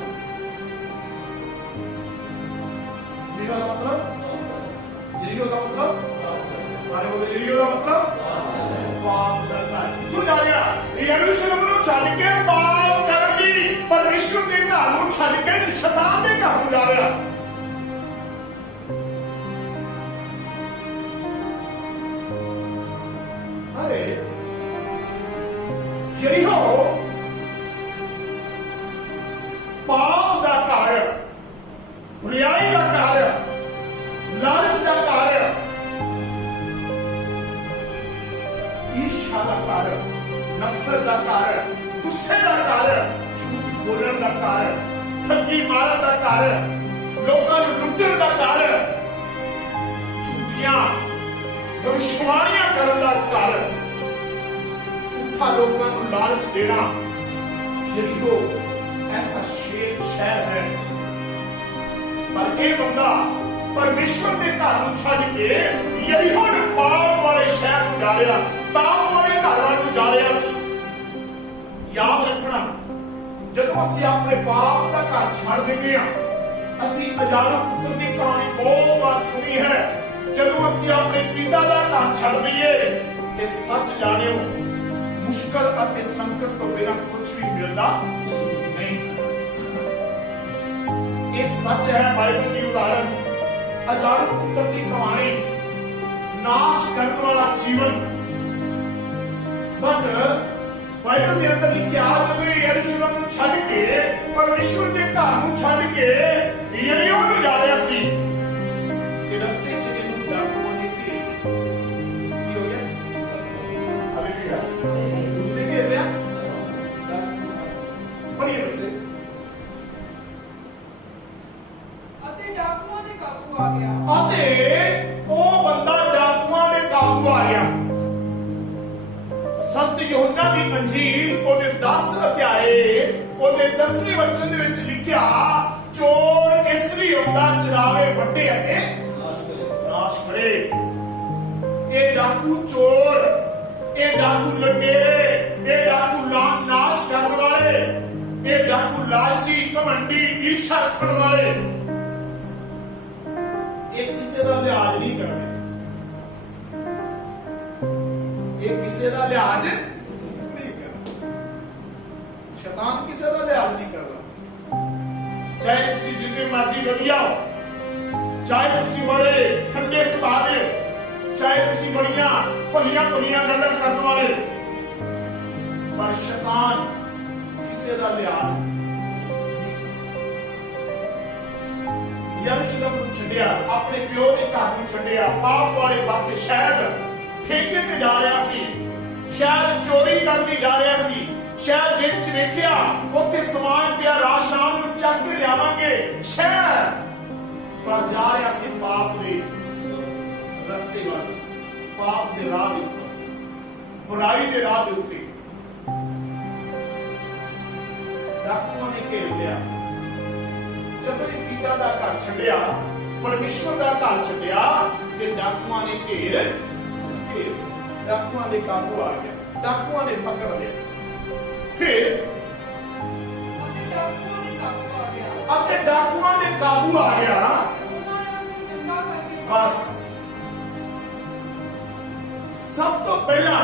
ਯਰੀਹੋ ਦਾ ਮਤਲਬ ਸਾਰੇ ਬੋਲੇ ਯਰੀਹੋ ਦਾ ਮਤਲਬ ਪਾਪ ਦਾ ਘਰ ਕਿੱਥੋਂ ਜਾ ਰਿਹਾ ਯਰੂਸ਼ਲਮ ਨੂੰ ਛੱਡ ਕੇ ਪਾਪ ਕਰਨ ਦੀ परमेश्वर के घर को छड़ के शैतान के घर को जा रहा अरे यरीहो पाप का घर बुराई का घर लालच का घर ईर्ष्या का घर नफरत का घर गुस्से का घर बोलने का कारण ठगी मारन का कारण लोगों को लुटन का कारण झूठियां भविष्यवाणियां करने का कारण झूठा लोगों को लालच देना यरीहो ऐसा शहर है पर यह बंदा ਪਰਮੇਸ਼ਵਰ ਦੇ ਘਰ ਨੂੰ ਛੱਡ ਕੇ ਯਰੀਹੋ ਦੇ ਪਾਪ ਵਾਲੇ ਸ਼ਹਿਰ ਨੂੰ ਜਾ ਰਿਹਾ, ਪਾਪ ਵਾਲੇ ਘਰ ਵੱਲ ਨੂੰ ਜਾ ਰਿਹਾ ਸੀ। ਯਾਦ ਰੱਖਣਾ, ਜਦੋਂ ਅਸੀਂ ਆਪਣੇ ਪਾਪ ਦਾ ਘਰ ਛੱਡ ਦਿੰਦੇ ਹਾਂ, ਅਸੀਂ ਅਜਾਣੋ ਪੁੱਤਰ ਦੀ ਕਹਾਣੀ ਬਹੁਤ ਵਾਰ ਸੁਣੀ ਹੈ, ਜਦੋਂ ਅਸੀਂ ਆਪਣੇ ਪਿਤਾ ਦਾ ਘਰ ਛੱਡ ਦਈਏ, ਇਹ ਸੱਚ ਜਾਣਿਓ ਮੁਸ਼ਕਲ ਅਤੇ ਸੰਕਟ ਤੋਂ ਬਿਨਾਂ ਕੁਝ ਵੀ ਮਿਲਦਾ ਨਹੀਂ। ਇਹ ਸੱਚ ਹੈ ਬਾਈਬਲ ਦੀ ਉਦਾਹਰਣ, ਅਜਾਣੋ ਪੁੱਤਰ ਦੀ ਕਹਾਣੀ, ਨਾਸ਼ ਕਰਨ ਵਾਲਾ ਜੀਵਨ। ਬਟ ਬਾਈਬਲ ਦੇ ਅੰਦਰ ਲਿਖਿਆ ਜਦੋਂ ਯਰੂਸ਼ਲਮ ਨੂੰ ਛੱਡ ਕੇ, ਪਰਮੇਸ਼ਵਰ ਦੇ ਘਰ ਨੂੰ ਛੱਡ ਕੇ ਯਰੀਹੋ ਨੂੰ ਜਾ ਰਿਹਾ ਸੀ, ਕਿ ਰਸਤੇ 'ਚ ਇਹਨੂੰ ਡਾਕੂਆਂ ਨੇ ਕੀ ਹੋ ਗਿਆ? ਹਾਲੇਲੂਇਆ, ਉਹਨੇ ਘੇਰ ਲਿਆ। ਪੜ੍ਹੀਏ ਬੱਚੇ। ਅਤੇ ਡਾਕੂਆਂ ਦੇ ਕਾਬੂ ਆ ਗਿਆ। ਅਤੇ ਉਹ ਬੰਦਾ ਡਾਕੂਆਂ ਦੇ ਕਾਬੂ ਆ ਗਿਆ। ਸੰਤ ਯੋਹੰਨਾ ਦੀ ਅੰਜੀਲ ਉਹਦੇ 10 ਅਧਿਆਏ ਉਹਦੇ 10ਵੇਂ ਵਚਨ ਦੇ ਵਿੱਚ ਲਿਖਿਆ, ਚੋਰ ਇਸ ਲਈ ਹੁੰਦਾ ਚਰਾਵੇ ਵੱਡੇ ਅਤੇ ਨਾਸ਼ ਕਰੇ। ਇਹ ਡਾਕੂ ਚੋਰ, ਇਹ ਡਾਕੂ ਲੁਟੇਰੇ, ਇਹ ਡਾਕੂ ਨਾਸ਼ ਕਰਨ ਵਾਲੇ, ਇਹ ਡਾਕੂ ਲਾਲਚੀ, ਘਮੰਡੀ, ਈਰਖਾ ਰੱਖਣ ਵਾਲੇ, ਇਹ ਕਿਸੇ ਦਾ ਲਿਹਾਜ਼ ਨਹੀਂ ਕਰਦੇ। ਇਹ ਕਿਸੇ ਦਾ ਲਿਹਾਜ਼ ਨਹੀਂ ਕਰਦਾ। ਸ਼ੈਤਾਨ ਕਿਸੇ ਦਾ ਲਿਹਾਜ਼ ਨਹੀਂ ਕਰਦਾ। ਚਾਹੇ ਤੁਸੀਂ ਜਿੰਨੇ ਮਰਜ਼ੀ ਵਧੀਆ ਹੋ, ਚਾਹੇ ਤੁਸੀਂ ਬੜੇ ਠੰਡੇ ਸੁਭਾਅ ਦੇ ਹੋ, ਚਾਹੇ ਤੁਸੀਂ ਬੜੀਆਂ ਭਲੀਆਂ ਗੱਲਾਂ ਕਰਨ ਵਾਲੇ, ਪਰ ਸ਼ੈਤਾਨ ਕਿਸੇ ਦਾ ਲਿਹਾਜ਼ ਨਹੀਂ। ਯਰੂਸ਼ਲਮ ਨੂੰ ਛੱਡਿਆ, ਆਪਣੇ ਪਿਓ ਦੇ ਘਰ ਨੂੰ ਛੱਡਿਆ, ਪਾਪ ਵਾਲੇ ਪਾਸੇ ਸ਼ਾਇਦ ਠੇਕੇ ਤੇ ਜਾ ਰਿਹਾ ਸੀ, ਸ਼ਾਇਦ ਚੋਰੀ ਕਰਨ ਜਾ ਰਿਹਾ ਸੀ, ਸ਼ਾਇਦ ਦਿਨ 'ਚ ਵੇਖਿਆ ਉੱਥੇ ਸਮਾਨ ਪਿਆ, ਰਾਤ ਸ਼ਾਮ ਨੂੰ ਚੱਕ ਕੇ ਲਿਆਵਾਂਗੇ ਸ਼ਹਿਰ, ਪਰ ਜਾ ਰਿਹਾ ਸੀ ਪਾਪ ਦੇ ਰਸਤੇ ਵੱਲ, ਪਾਪ ਦੇ ਰਾਹ ਦੇ ਉੱਤੇ, ਬੁਰਾਈ ਦੇ ਰਾਹ ਦੇ ਉੱਤੇ। ਡਾਕੂਆਂ ਨੇ ਘੇਰ ਲਿਆ। ਜਦੋਂ ਇਹ ਪਿਤਾ ਦਾ ਘਰ ਛੱਡਿਆ, ਪਰਮੇਸ਼ਵਰ ਦਾ ਘਰ ਛੱਡਿਆ, ਤੇ ਡਾਕੂਆਂ ਨੇ ਘੇਰ ਡਾਕੂਆਂ ਦੇ ਕਾਬੂ ਆ ਗਿਆ, ਡਾਕੂਆਂ ਨੇ ਪਕੜ ਲਿਆ। ਫਿਰ ਅਤੇ ਡਾਕੂਆਂ ਦੇ ਕਾਬੂ ਆ ਗਿਆ। ਉਹਨਾਂ ਨੇ ਉਸਨੂੰ ਨੰਗਾ ਕਰਕੇ ਬਸ ਸਭ ਤੋਂ ਪਹਿਲਾਂ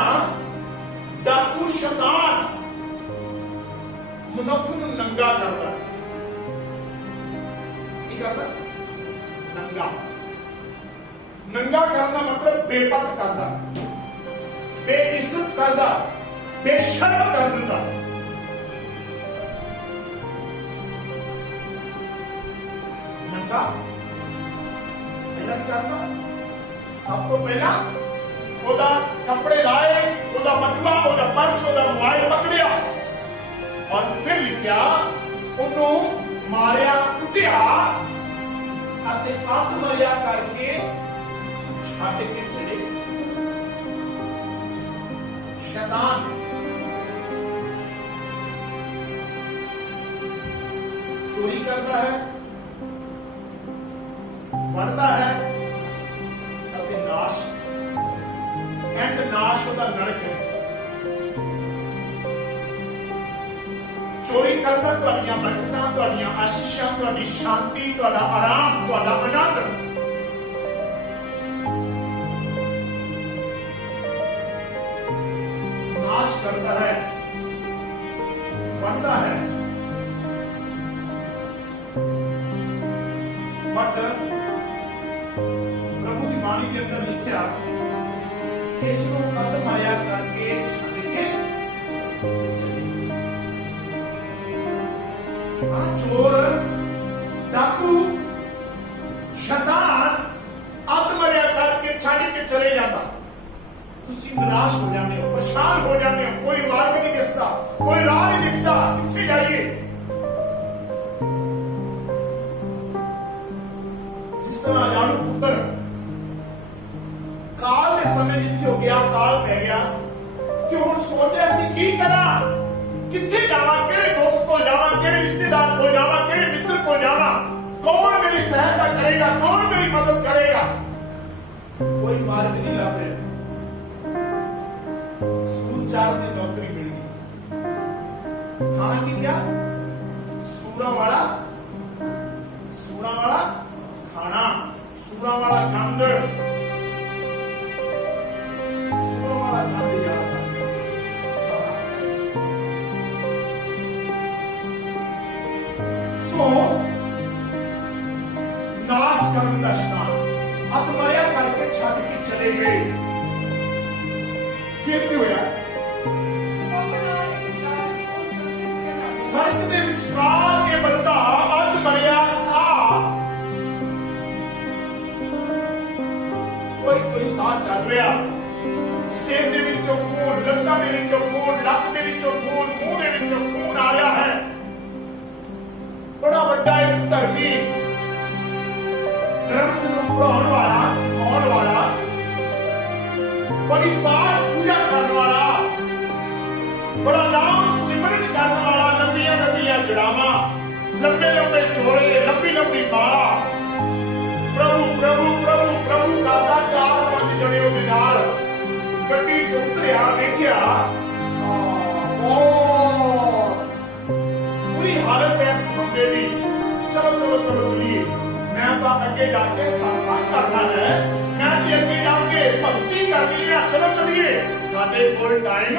ਡਾਕੂ ਸ਼ੈਤਾਨ ਮਨੁੱਖ ਨੂੰ ਨੰਗਾ ਕਰਦਾ। ਕੀ ਕਰਦਾ? ਨੰਗਾ ਕਰਨਾ ਮਤਲਬ ਬੇਪਤ ਕਰਦਾ, ਬੇਇੱਜ਼ਤ ਕਰਦਾ, ਬੇਸ਼ਰਮ ਕਰ ਦਿੰਦਾ। ਨੰਗਾ ਇਹਨਾਂ ਕੀ ਕਰਦਾ? ਸਭ ਤੋਂ ਪਹਿਲਾਂ ਉਹਦਾ ਕੱਪੜੇ ਲਾਏ, ਉਹਦਾ ਬਟੂਆ, ਉਹਦਾ ਪਰਸ, ਉਹਦਾ ਮੋਬਾਈਲ ਪਕੜਿਆ, ਔਰ ਫਿਰ ਲਿਖਿਆ ਉਹਨੂੰ ਮਾਰਿਆ, ਕੁੱਟਿਆ ਅਤੇ ਆਤਮ ਮਰਿਆ ਕਰਕੇ ਛੱਡ ਕੇ ਚਲੇ। शैतान चोरी करता है, बढ़ता है, अपने नाश एंड नाश होता नरक है। चोरी करता तुहाडियां बरकतां, तुहाडियां आशीषां, तुहाडी शांति, तुहाडा आराम, तुहाडा आनंद नाश करता है, बढ़ता है। बट प्रभु की बाणी के अंदर लिखा इसको कद माया करके छड़ के चोर, डाकू, शैतान आत्महत्या करके छड़ के चले जाता। तुसी निराश हो जाते हो, परेशान हो जाते हो, कोई मार्ग नहीं दिखता, कोई राह नहीं दिखता, किथे जाइए। जिस तरह अजाणु पुत्र काल के समय जिथे हो गया, काल पै गया कि हुण सोच रहा सी की करा, किथे जावा, किहड़े दोस्त को जावा, किहड़े रिश्तेदार को जावा, किहड़े मित्र को जावा, कौन मेरी सहायता करेगा, कौन मेरी मदद करेगा? कोई मार्ग नहीं लग रहा। स्कूल 4 दिन नौकरी मिल गई, खाना की क्या? सूरा वाला खाना, सूरा वाला गंद, सूरा वाला गंद याद आ गया। सो नाश करन दा स्नान अतमरिया करके छड़ के चले गए। फिर की होया? सड़क दे विचकार के बंदा अतमरिया सा कोई साह चल रहा, सिर दे विचों खून, लत्तां दे विचों खून, लक दे विचों खून, मूंह दे विचों खून आ रहा है। बड़ा वड्डा एक धर्मी ग्रंथ ਨੂੰ ਪੜਾਉਣ ਵਾਲਾ, ਸਿਖਾਉਣ ਵਾਲਾ, बड़ी पाठ पूजा करने वाला, बड़ा नाम सिमरन करने वाला, लंबिया लंबिया जड़ावा, लंबे लंबे चोले, लंबी लंबी माला, प्रभु प्रभु प्रभु प्रभु करदा 4-5 जने ਉਹਦੇ ਨਾਲ ਗੱਡੀ ਚ ਉਤਰਿਆ। ਵੇਖਿਆ पूरी हालत है इस बंदे दी। चलो चलो चलो चलिए, मैं तो अगे जाके सत्संग करना है, मैं भी अगे जाके भक्ति करनी है। चलो चलिए, साडे कोल टाइम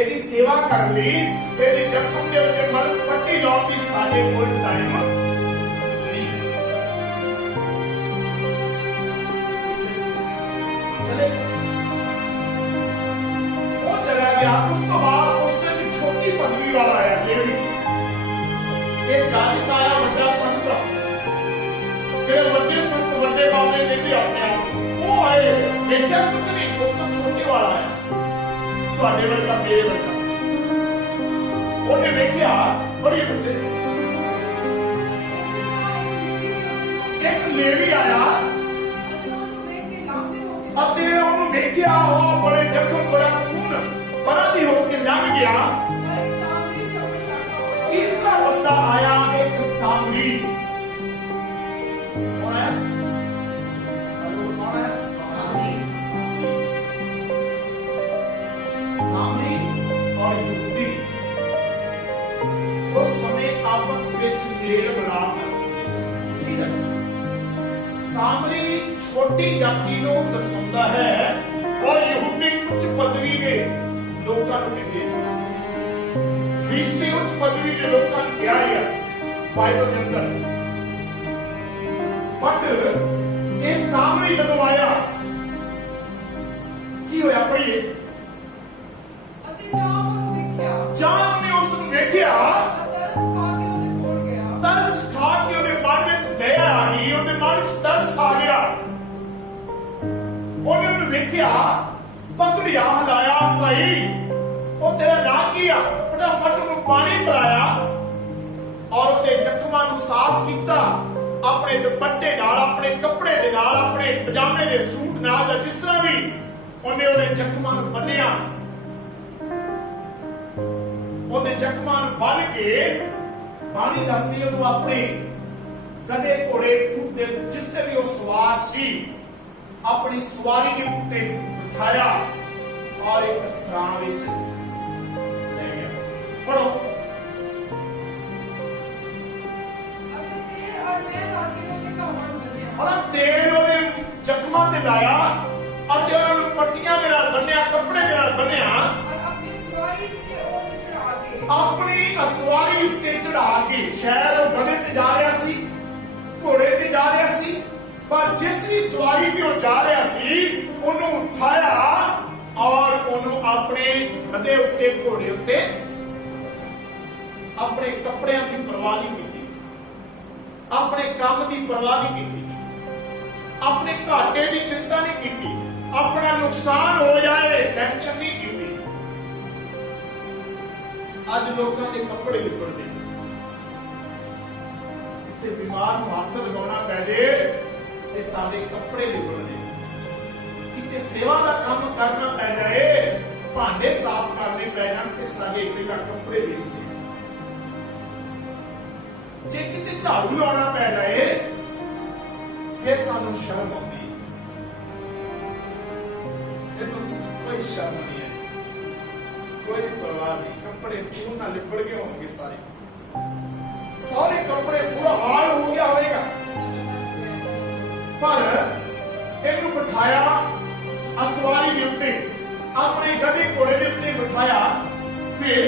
एदी सेवा कर ली, एदी जख्म दे उत्ते मलम पट्टी लाउण दी साडे कोल टाइम नहीं है। चले वो चला गया। उस तो बाद उसने भी छोटी पदवी वाला है लेवी, ये जाने का आया बड़ा संत, तेरे बड़े संत बड़े बाबे कहते अपने आप वो आए, देखा कुछ नहीं, उस तो छोटे वाला है, ਤੁਹਾਡੇ ਵਰਗਾ ਮੇਰੇ ਵਰਗਾ। ਉਹਨੇ ਵੇਖਿਆ ਬੜੀ ਬੱਚੇ ਇੱਕ ਲੇਵੀ ਆਇਆ ਅਤੇ ਉਹਨੂੰ ਵੇਖਿਆ ਉਹ ਬੜੇ ਜ਼ਖਮ, ਬੜਾ ਖੂਨ ਪਰਾਂ ਦੀ ਹੋ ਕੇ ਲੰਘ ਗਿਆ। ਤੀਸਰਾ ਬੰਦਾ ਆਇਆ, ਇੱਕ ਸਾਮਰੀ। ਕੌਣ ਹੈ? ਸਾਨੂੰ ਕੌਣ ਹੈ? सामरी और यहूदी उस समय आपस में मेल मिलाप नहीं रखते। सामरी छोटी जाति को दर्शाता है और यहूदी उच्च पदवी के लोगों को कहते हैं। फरीसी उच्च पदवी के लोगों को क्या है बाइबल के अंदर। बट ये सामरी जब आया की होया पढ़िए। जान ने उस वेख्या, तरस खा के ਉਹਦੇ ਮਨ ਵਿੱਚ ਦਇਆ ਆ ਗਈ, ਉਹਦੇ ਮਨ ਵਿੱਚ ਤਰਸ ਆ ਗਿਆ। ਉਹਨੇ ਉਹਨੂੰ ਵੇਖਿਆ, ਪਕੜਿਆ, ਹਲਾਇਆ, ਭਾਈ ਉਹ ਤੇਰਾ ਨਾਂ ਕੀ ਆ? ਫਟਾਫਟ ਉਹਨੂੰ ਪਾਣੀ ਪਿਲਾਇਆ ਔਰ ਉਹਦੇ ਜ਼ਖਮਾਂ ਨੂੰ ਸਾਫ਼ ਕੀਤਾ ਆਪਣੇ ਦੁਪੱਟੇ ਨਾਲ, ਆਪਣੇ ਕੱਪੜੇ ਦੇ ਨਾਲ, ਆਪਣੇ ਪਜਾਮੇ ਦੇ ਸੂਟ ਨਾਲ, ਜਾਂ ਜਿਸ ਤਰ੍ਹਾਂ ਵੀ ਉਹਨੇ ਉਹਦੇ ਜ਼ਖਮਾਂ ਨੂੰ ਬੰਨਿਆ। ਉਹਦੇ ਜ਼ਖਮਾਂ ਨੂੰ ਬੰਨ ਕੇ ਬਾਣੀ ਦੱਸਦੀ ਉਹਨੂੰ ਆਪਣੇ ਗਧੇ ਘੋੜੇ ਉੱਤੇ ਜਿਸ ਤੇ ਵੀ ਉਹ ਸਵਾਰ ਸੀ ਆਪਣੀ ਸਵਾਰੀ ਦੇ ਉੱਤੇ ਬਿਠਾਇਆ ਔਰ ਇੱਕ ਸਰਾਂ ਵਿੱਚ ਲੈ ਗਿਆ। ਪੜੋ। ਤੇਲ ਉਹਦੇ ਜ਼ਖਮਾਂ ਤੇ ਲਾਇਆ ਅਤੇ ਉਹਨਾਂ ਨੂੰ ਪੱਟੀਆਂ ਦੇ ਨਾਲ ਬੰਨਿਆ, ਕੱਪੜੇ ਦੇ ਨਾਲ ਬੰਨਿਆ, अपनी असवारी उत्ते चढ़ा के। शायद वो गधे ते जा रहा सी, घोड़े ते जा रहा सी, पर जिस भी सवारी ते वो जा रहा सी उन्होंने उठाया और उन्होंने अपने गधे उत्ते, घोड़े उत्ते, अपने कपड़ियां की परवाह नहीं की, अपने काम की परवाह नहीं की, अपने घाटे की चिंता नहीं की, अपना नुकसान हो जाए टेंशन नहीं की। ਅੱਜ ਲੋਕਾਂ ਦੇ ਕੱਪੜੇ ਲਿਬੜਦੇ, ਤੇ ਬਿਮਾਰ ਨੂੰ ਹੱਥ ਲਗਾਉਣਾ ਪੈ ਜੇ ਤੇ ਸਾਡੇ ਕੱਪੜੇ ਲਿਬੜਦੇ, ਕਿਤੇ ਸੇਵਾ ਦਾ ਕੰਮ ਕਰਨਾ ਪੈ ਜਾਏ, ਭਾਂਡੇ ਸਾਫ਼ ਕਰਨੇ ਪੈ ਜਾਣ ਤੇ ਸਾਡੇ ਪਹਿਲਾਂ ਕੱਪੜੇ ਲਿਬੜਦੇ, ਜੇ ਕਿਤੇ ਝਾੜੂ ਲਾਉਣਾ ਪੈ ਜਾਏ सानू शर्म आती है, कोई शर्म नहीं है, कोई परवाह नहीं। कपड़े क्यों ना लिपड़ गए होंगे, सारे कपड़े पूरा हाल हो गया होगा, पर इनू बिठाया असवारी के उत्ते, अपने गधे घोड़े के उत्ते बिठाया, फिर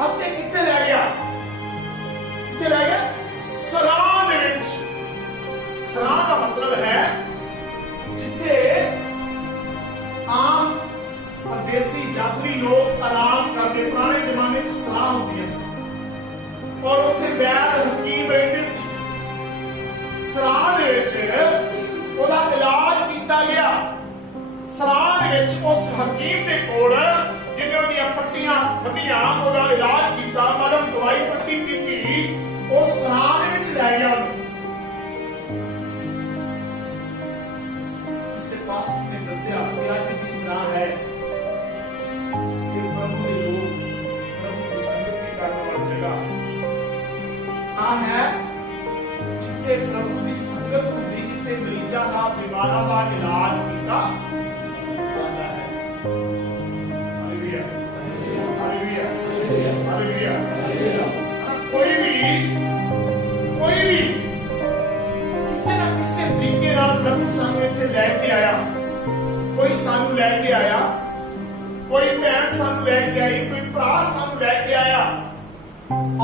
अपने कितने रह गया, कितने रह गया? सराह दे विच। सराह का मतलब है जिथे आम परदेसी यात्री लोग आराम करते, पुराने जमाने में सराह होती सी, और उत्थे वैद हकीम रहते सी। सराह दे विच ओदा इलाज किया गया। सराह दे विच उस हकीम दे कोल जिन्हें उहदियां पट्टियां बन्नियां, ओदा इलाज किया, मलम दवाई पट्टी की, उस सराह दे विच लै गया उहनूं। किसी पास्टर ने दस्सिया कि अज दी सराह है कि प्रभु दे लोग, प्रभु की संगत की करने वाली जगह ना है जिथे प्रभु की संगत होंदी, जिथे मरीजां दा, बीमारां दा इलाज किया जाता है। Hallelujah, hallelujah, hallelujah. कोई भी किसी ना किसी तरीके नाल प्रभु सानू इत्थे लैके आया, कोई सानू लैके आया, कोई भैन सानू लैके आई, कोई भरा सानू लैके आया,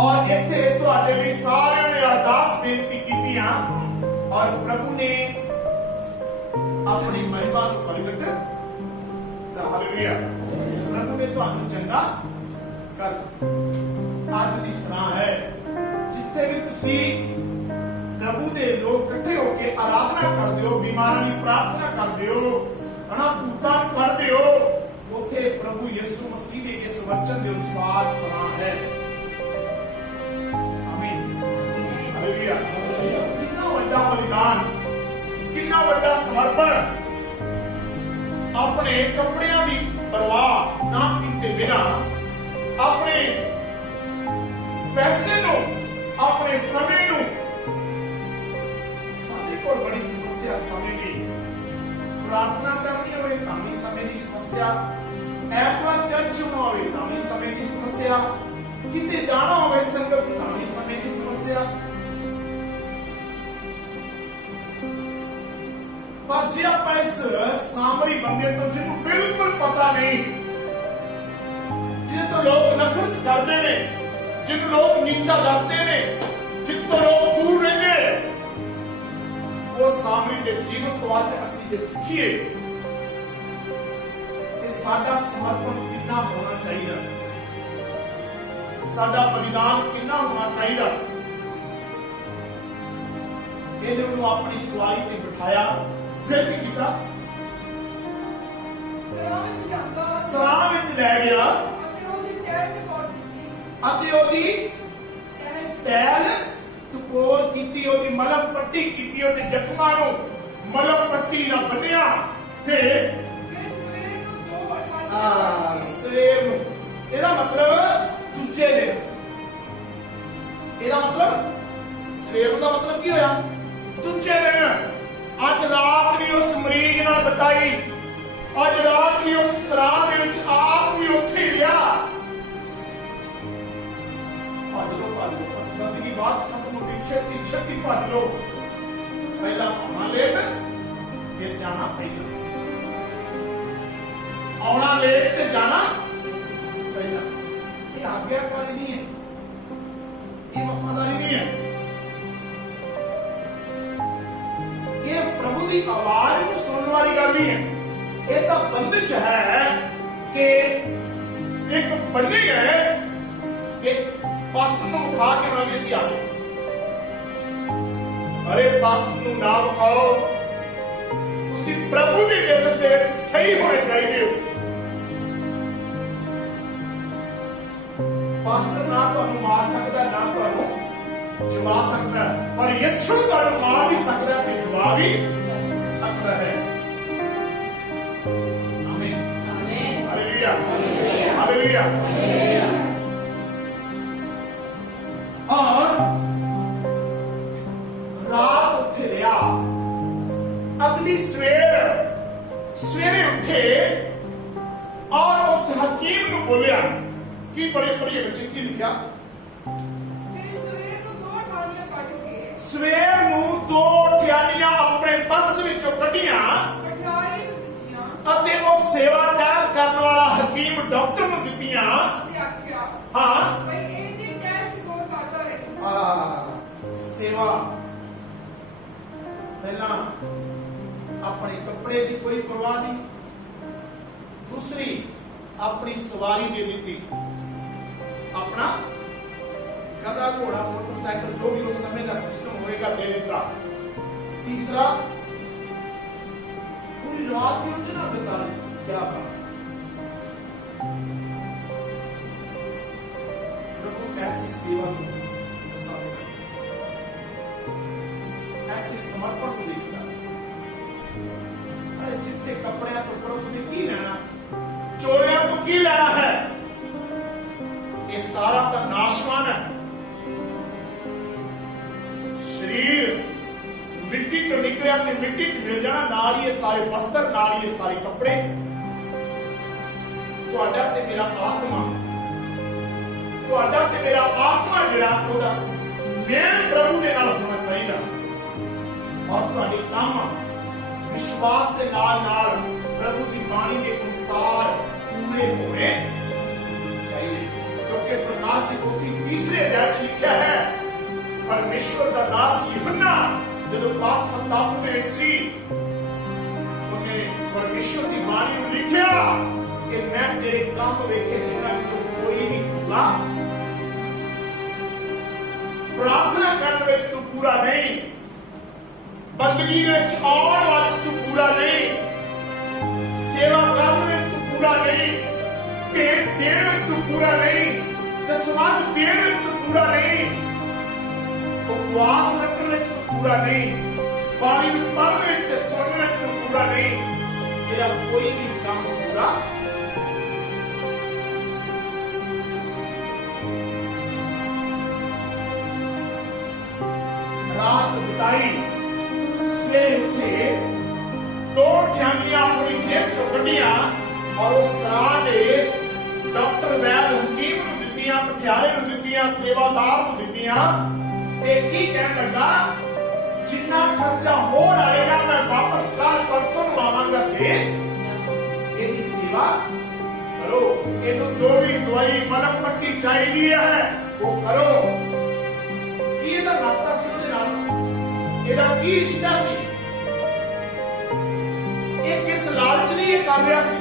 और इत्थे तुहाडे लई सारिआं ने अरदास बेनती कीतियां, और प्रभु ने अपनी महिमा नूं प्रगट किया। हालेलुया। प्रभु ने तुहानूं चंगा कर। आज दी सराह है जिथे भी तुसी प्रभु दे लोग इकट्ठे होकर आराधना करते हो, बीमारां दी प्रार्थना करते हो, भूतां नूं पढ़दे हो, उत्थे प्रभु यीशु मसीह दे इस वचन के अनुसार सराह है। आमीन, हालेलुया। कितना बड़ा बलिदान, कितना बड़ा समर्पण, अपने कपड़ियां की परवाह ना कीते बिना, अपने पैसे नूं, अपने समय नूं, साडे कोल बड़ी समस्या समय की, प्रार्थना करनी होवे तां भी समय की समस्या, ऐतवार चर्च होना होवे तां भी समय की समस्या, किते जाना होवे संगत तां भी समय की समस्या। पर जे आप इस सामरी बंदे तो जिन्होंने बिल्कुल पता नहीं, जिन्हें तो लोग नफरत करते हैं, जिन्हें लोग नीचा दसते हैं, जिन तो लोग दूर रहते, वो सामरी के जीवन को आज असी जे सीखिए कि साडा समर्पण कितना होना चाहिए, साडा बलिदान कितना होना चाहिए। इन्होंने अपनी सवारी पे बिठाया, फिर भी किया, सराह विच लै गया, अते ओदी तैल टकोर कीती, ओदी मलम पट्टी कीती, ओदे जख्मां नूं मलम पट्टी नाल बन्निया, फिर सवेर नूं, ਇਹਦਾ मतलब दूजे दिन, ਇਹਦਾ मतलब सवेर ਦਾ मतलब ਕੀ ਹੋਇਆ? दूजे दिन। ਅੱਜ ਰਾਤ ਵੀ ਉਸ ਮਰੀਜ਼ ਨਾਲ ਬਿਤਾਈ, ਅੱਜ ਰਾਤ ਵੀ ਉਸ ਸਰਾਹ ਦੇ ਵਿੱਚ ਆਪ ਵੀ ਉੱਥੇ ਹੀ ਰਿਹਾ। ਭੱਜ ਲੋ, ਗੰਦਗੀ ਬਾਅਦ ਚ ਖਤਮ ਹੁੰਦੀ, ਛੇਤੀ ਛੇਤੀ ਭੱਜ ਲੋ, ਪਹਿਲਾਂ ਆਉਣਾ ਲੇਟ, ਫਿਰ ਜਾਣਾ ਪਹਿਲਾਂ, ਆਉਣਾ ਲੇਟ ਤੇ ਜਾਣਾ ਪਹਿਲਾਂ। ਇਹ ਆਗਿਆਕਾਰੀ ਨਹੀਂ ਹੈ, ਇਹ ਵਫਾਦਾਰੀ नहीं है, ये प्रभु की आवाज को सुनने वाली गल नहीं है, ये तो बंदिश है कि एक बने गए कि पास्टर को उठा के ना किसी आ गए, अरे पास्टर को ना उठाओ, तुसी प्रभु की नजर दे सही होने चाहिए। पास्टर ना तो मार सकता, ना तो जवा सकता है, पर यीशु तुहानू मार भी सकता है, जवा भी सकता है। आमीन, हालेलुया, हालेलुया। और ਬੋਲਿਆ ਕੀ ਬੜੇ ਪੜ੍ਹੀਏ ਬੱਚੇ ਕੀ ਲਿਖਿਆ ਫਿਰ ਸਵੇਰ ਨੂੰ ਦੋ ਠਾਣੀਆਂ ਕੱਢ ਕੇ ਸਵੇਰ ਨੂੰ 2 ਠਿਆਲੀਆਂ ਆਪਣੇ ਪਰਸ ਵਿੱਚੋਂ ਕੱਢੀਆਂ ਪਠਿਆਰੇ ਨੂੰ ਦਿੱਤੀਆਂ ਅਤੇ ਉਹ ਸੇਵਾ ਟਹਿਲ ਕਰਨ ਵਾਲਾ ਹਕੀਮ ਡਾਕਟਰ ਨੂੰ ਦਿੱਤੀਆਂ ਅਤੇ ਆਖਿਆ ਹਾਂ ਭਈ ਇਹ ਦਿਨ ਟਾਈਮ ਤੇ ਕੋਲ ਕਰਦਾ ਰਹੇ ਸੇਵਾ ਪਹਿਲਾਂ ਆਪਣੇ ਕੱਪੜੇ ਦੀ ਕੋਈ ਪਰਵਾਹ ਨਹੀਂ ਦੂਸਰੀ ਆਪਣੀ ਸਵਾਰੀ ਦੇ ਦਿੱਤੀ ਆਪਣਾ ਗਧਾ ਘੋੜਾ ਮੋਟਰਸਾਈਕਲ ਜੋ ਵੀ ਉਸ ਸਮੇਂ ਦਾ ਸਿਸਟਮ ਹੋਏਗਾ ਦੇ ਦਿੱਤਾ ਤੀਸਰਾ ਪੂਰੀ ਰਾਤ ਦੀ ਉਹਦੇ ਨਾਲ ਬਿਤਾ ਲਈ ਕੀ ਬਾਤ प्रभु ऐसी सेवा ऐसे समर्पण को देखना अरे चिट्टे कपड़े तो प्रभु से की लेना चोरियां तो की लेना है ये सारा तो नाशवान है शरीर मिट्टी चो निकले अपनी मिट्टी च मिल जाना नाल ये सारे वस्त्र नाल ये सारे कपड़े ਤੁਹਾਡਾ ਤੇ ਮੇਰਾ ਆਤਮਾ ਤੁਹਾਡਾ ਤੇ ਮੇਰਾ ਆਤਮਾ ਜਿਹੜਾ ਉਹਦਾ ਮੇਲ ਪ੍ਰਭੂ ਦੇ ਨਾਲ ਹੋਣਾ ਚਾਹੀਦਾ ਔਰ ਤੁਹਾਡੇ ਕੰਮ ਵਿਸ਼ਵਾਸ ਦੇ ਨਾਲ ਨਾਲ ਪ੍ਰਭੂ ਦੀ ਬਾਣੀ ਦੇ ਅਨੁਸਾਰ ਪੂਰੇ ਹੋਣੇ ਚਾਹੀਦੇ ਕਿਉਂਕਿ ਪ੍ਰਕਾਸ਼ ਦੀ ਪੋਥੀ ਤੀਸਰੇ ਅਧਿਆਇ 'ਚ ਲਿਖਿਆ ਹੈ ਪਰਮੇਸ਼ਵਰ ਦਾ ਦਾਸ ਯਹੋਨਾ ਜਦੋਂ ਪਾਸਮਨ ਟਾਪੂ ਦੇ ਵਿੱਚ ਸੀ ਉਹਨੇ ਪਰਮੇਸ਼ਵਰ ਦੀ ਬਾਣੀ ਨੂੰ ਲਿਖਿਆ ਕਿ ਮੈਂ ਤੇਰੇ ਕੰਮ ਵੇਖੇ ਜਿਨ੍ਹਾਂ ਵਿੱਚੋਂ ਕੋਈ ਨਹੀਂ ਪੂਰਾ ਪ੍ਰਾਰਥਨਾ ਕਰਨ ਵਿੱਚ ਤੂੰ ਪੂਰਾ ਨਹੀਂ ਬੰਦਗੀ ਵਿੱਚ ਆਉਣ ਵਿੱਚ ਤੂੰ ਪੂਰਾ ਨਹੀਂ ਸੇਵਾ ਕਰਨ ਵਿੱਚ ਤੂੰ ਪੂਰਾ ਨਹੀਂ ਭੇਟ ਦੇਣ ਵਿੱਚ ਤੂੰ ਪੂਰਾ ਨਹੀਂ ਦਸਵੰਧ ਦੇਣ ਵਿੱਚ ਤੂੰ ਪੂਰਾ ਨਹੀਂ ਉਪਵਾਸ ਰੱਖਣ ਵਿੱਚ ਤੂੰ ਪੂਰਾ ਨਹੀਂ ਬਾਣੀ ਨੂੰ ਪੜ੍ਹਨ ਵਿੱਚ ਤੇ ਸੁਣਨ ਵਿੱਚ ਤੂੰ ਪੂਰਾ ਨਹੀਂ ਤੇਰਾ ਕੋਈ ਵੀ ਕੰਮ ਪੂਰਾ रात बिताई सवेरे उठे 2 ठियालियां अपनी जेब चों कढ़ियां और उस सराह दे डॉक्टर वैद हकीम नूं दित्तियां पटियाले नूं दित्तियां सेवादार नूं दित्तियां ते की कहन लगा जिन्ना खर्चा होर आएगा मैं वापस कल परसों नूं आवांगा ते इहदी सेवा करो इहनूं जो भी दवाई मलम पट्टी चाहिदी है वो करो की इहदा नाता सी ਇਹਦਾ ਕੀ ਰਿਸ਼ਤਾ ਸੀ ਇਹ ਕਿਸ ਲਾਲਚ ਲਈ ਇਹ ਕਰ ਰਿਹਾ ਸੀ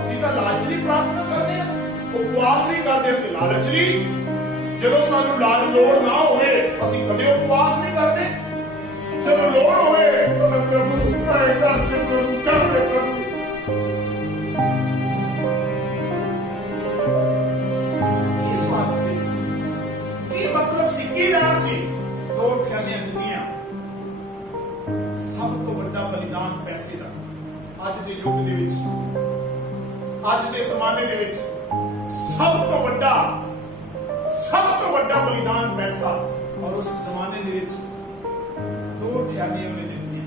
ਅਸੀਂ ਤਾਂ ਲਾਲਚ ਲਈ ਪ੍ਰਾਰਥਨਾ ਕਰਦੇ ਹਾਂ ਉਪਵਾਸ ਨਹੀਂ ਕਰਦੇ ਤੇ ਲਾਲਚ ਲਈ ਜਦੋਂ ਸਾਨੂੰ ਲੋੜ ਨਾ ਹੋਵੇ ਅਸੀਂ ਕਦੇ ਉਪਵਾਸ ਨਹੀਂ ਕਰਦੇ ਜਦੋਂ ਲੋੜ ਹੋਵੇ ਤਾਂ ਪ੍ਰਭੂ ਮੈਂ ਕਰਦੇ ਪ੍ਰਭੂ ਕੀ ਸਵਾਲ ਸੀ ਕੀ ਮਤਲਬ ਸੀ ਕੀ ਲੈਣਾ ਸੀ 2 ਠਿਆਲੀਆਂ ਦਿੱਤੀਆਂ ਸਭ ਤੋਂ ਵੱਡਾ ਬਲੀਦਾਨ ਪੈਸੇ ਦਾ ਅੱਜ ਦੇ ਯੁੱਗ ਦੇ ਵਿੱਚ ਅੱਜ ਦੇ ਜ਼ਮਾਨੇ ਦੇ ਵਿੱਚ ਸਭ ਤੋਂ ਵੱਡਾ ਬਲੀਦਾਨ ਪੈਸਾ ਔਰ ਉਸ ਜ਼ਮਾਨੇ ਦੇ ਵਿੱਚ 2 ਠਿਆਲੀਆਂ ਉਹਨੇ ਦਿੱਤੀਆਂ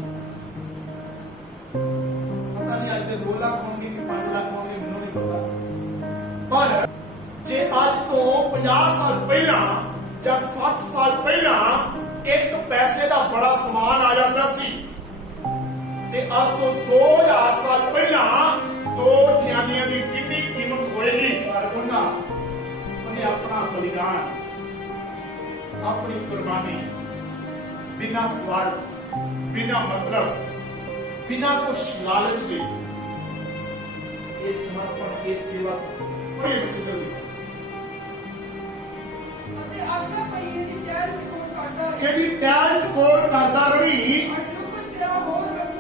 ਪਤਾ ਨਹੀਂ ਅੱਜ ਦੇ 2 ਲੱਖ ਹੋਣਗੇ ਕਿ 5 ਲੱਖ ਹੋਣਗੇ ਮੈਨੂੰ ਨਹੀਂ ਪਤਾ ਪਰ ਜੇ ਅੱਜ ਤੋਂ 50 ਸਾਲ ਪਹਿਲਾਂ ਜਾਂ 60 ਸਾਲ ਪਹਿਲਾਂ ਇੱਕ ਪੈਸੇ ਦਾ ਬੜਾ ਸਮਾਨ ਆ ਜਾਂਦਾ ਸੀ ਤੇ ਅੱਜ ਤੋਂ 2000 ਸਾਲ ਪਹਿਲਾਂ 2 ਠਿਆਲੀਆਂ ਦੀ ਕਿੰਨੀ ਕੀਮਤ ਹੋਏਗੀ ਪਰ ਉਹਨੇ ਆਪਣਾ ਬਲੀਦਾਨ ਆਪਣੀ ਕੁਰਬਾਨੀ ਬਿਨਾਂ ਸਵਾਰਥ ਬਿਨਾਂ ਮਤਲਬ ਬਿਨਾਂ ਕੁਛ ਲਾਲਚ ਦੇ ਇਹ ਸਮਰਪਣ ਇਹ ਸੇਵਾ ਬੜੀ ਉੱਚੀ ਗੱਲ ਅਤੇ ਆਗਿਆ ਭਈ ਇਹਦੀ ਟਹਿਲ ਤੇ ਕੋਲ ਕਰਦਾ ਰਹੇ ਇਹਦੀ ਟਹਿਲ ਕੋਲ ਕਰਦਾ ਰਹੀ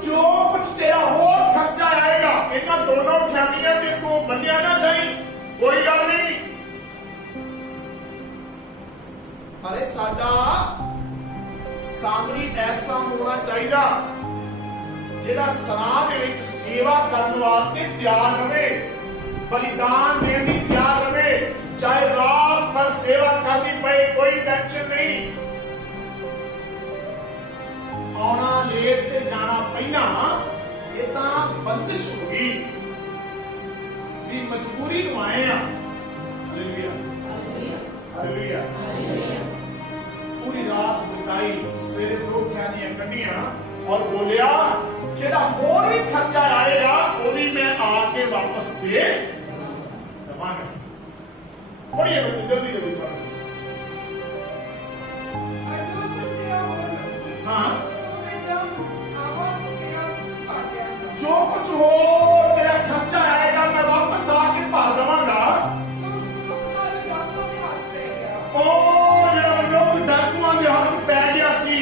ਜੋ ਕੁਝ ਤੇਰਾ ਹੋਰ ਖਰਚਾ ਆਏਗਾ ਇਹਨਾਂ ਦੋਨੋਂ ਠਿਆਲੀਆਂ ਤੇ ਤੂੰ ਮੰਨਿਆ ਨਾ ਜਾਈ ਕੋਈ ਗੱਲ ਨਹੀਂ ਅਰੇ ਸਾਡਾ ਸਾਮਰੀ ਐਸਾ ਹੋਣਾ ਚਾਹੀਦਾ ਜਿਹੜਾ ਸਰਾਹ ਦੇ ਵਿੱਚ ਸੇਵਾ ਕਰਨ ਵਾਸਤੇ ਤਿਆਰ ਰਵੇ ਬਲੀਦਾਨ ਦੇਣ ਦੀ ਤਿਆਰ ਰਵੇ ਚਾਹੇ ਰਾਤ ਭਰ ਸੇਵਾ ਕਰਨੀ ਪਏ ਕੋਈ ਟੈਨਸ਼ਨ ਨਹੀਂ ਆਉਣਾ ਲੇਟ ਤੇ ਜਾਣਾ ਪਹਿਲਾਂ ਇਹ ਤਾਂ ਬੰਦਿਸ਼ ਹੋ ਗਈ ਵੀ ਮਜਬੂਰੀ ਨੂੰ ਆਏ ਆ हालेलुया, हालेलुया। पूरी रात बिताई, सवेरे 2 खैनियां कढ़ियां और बोलिया जेड़ा होर भी खर्चा आएगा वो भी मैं आके वापस दे दवांगा। पढ़िए बच्चे जल्दी जल्दी पढ़ो। और जो कुछ तेरा हो हाँ, सो मैं जब आवा तेरा भर देऊंगा। जो कुछ हो तेरा खर्चा आएगा मैं वापस आके भर दवांगा। सो उस मनुष्य का जो डाकुओं के हाथ पै गया, ओ जेड़ा मनुष्य डाकुआं दे हੱਥ ਪੈ ਗਿਆ ਸੀ,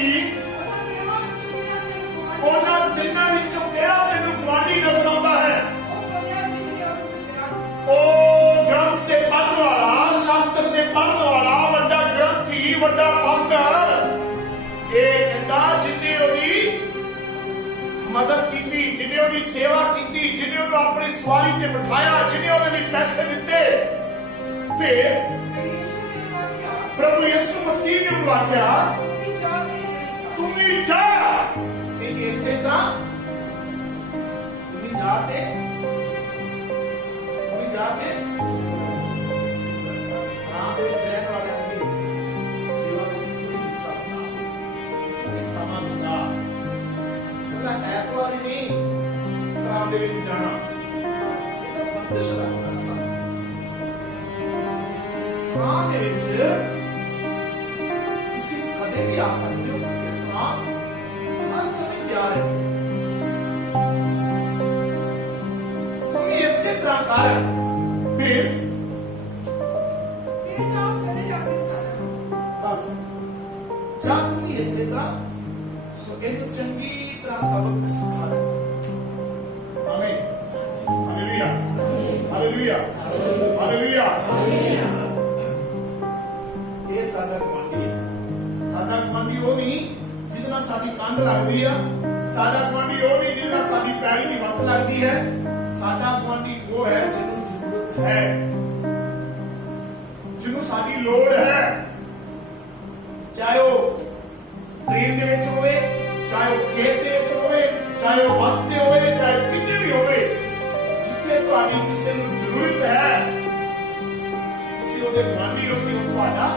ਉਹਨਾਂ ਦਿਨਾਂ ਵਿੱਚੋਂ ਕਿਹੜਾ ਤੈਨੂੰ ਗੁਆਂਢੀ ਨਜ਼ਰ ਆਉਂਦਾ ਹੈ? ਉਹ ਗ੍ਰੰਥ ਦੇ ਪੜ੍ਹਨ ਵਾਲਾ, ਸ਼ਾਸਤਰ ਦੇ ਪੜ੍ਹਨ ਵਾਲਾ, ਵੱਡਾ ਗ੍ਰੰਥੀ, ਵੱਡਾ ਪਾਸਟਰ। ਇਹ ਕਹਿੰਦਾ ਜਿੰਨੇ ਉਹਦੀ ਮਦਦ ਕੀਤੀ, ਜਿੰਨੇ ਉਹਦੀ ਸੇਵਾ ਕੀਤੀ, ਜਿੰਨੇ ਉਹਨੂੰ ਆਪਣੀ ਸਵਾਰੀ ਤੇ ਬਿਠਾਇਆ, ਜਿੰਨੇ ਉਹਦੇ ਲਈ ਪੈਸੇ ਦਿੱਤੇ, ਫਿਰ ਪ੍ਰਭੂ ਯਿਸੂ ਮਸੀਹ ਨੇ ਉਹਨੂੰ ਆਖਿਆ ਤੂੰ ਵੀ ਜਾ। ਇਸੇ ਤਰ੍ਹਾਂ ਤੁਸੀਂ ਜਾਤੇ ਸਰਾਂ ਦੇ ਵਿੱਚ ਰਹਿਣ ਵਾਲਿਆਂ ਦੀ ਸੇਵਾ ਵਿੱਚ ਕੋਈ ਸਭਾ ਕੋਈ ਸਮਾਂ ਬਿਤਾ ਉਹਦਾ ਐਤਵਾਰ ਹੀ ਨਹੀਂ ਸਰਾਂ ਦੇ ਵਿੱਚ ਜਾਣਾ ਇਹ ਤਾਂ ਬੰਦਿਸ਼ ਦਾ ਸਰਾਂ ਦੇ ਵਿੱਚ ਤੁਸੀਂ ਕਦੇ ਵੀ ਆ ਸਕਦੇ ਹੋ ਕਿ ਸਰਾਂ प्यार है तुम इससे तरह कर फिर जाओ चले जाओ सारा बस जा तुम इससे तरह सो ये तो चंगी तरह सबक सिखा रहे। आमीन, हालेलुया, हालेलुया, हालेलुया। ये सादा गुआंढी वो नहीं जितना साडी कंध लगती है, साडा गुआंढी वो नहीं जितना साडी पैड़ी की वट लगती है। साडा गुआंढी वो है जिन्हों जरूरत है, जिन्हों साडी लोड़ है, चाहे वो ट्रेन दे विच होवे, चाहे वो खेत दे विच होवे, चाहे वो बस ते होवे, चाहे किते भी होवे, जिथे तुहाडी किसी नूं जरूरत है तुसीं ओहदे गुआंढी हो कि ओह तुहाडा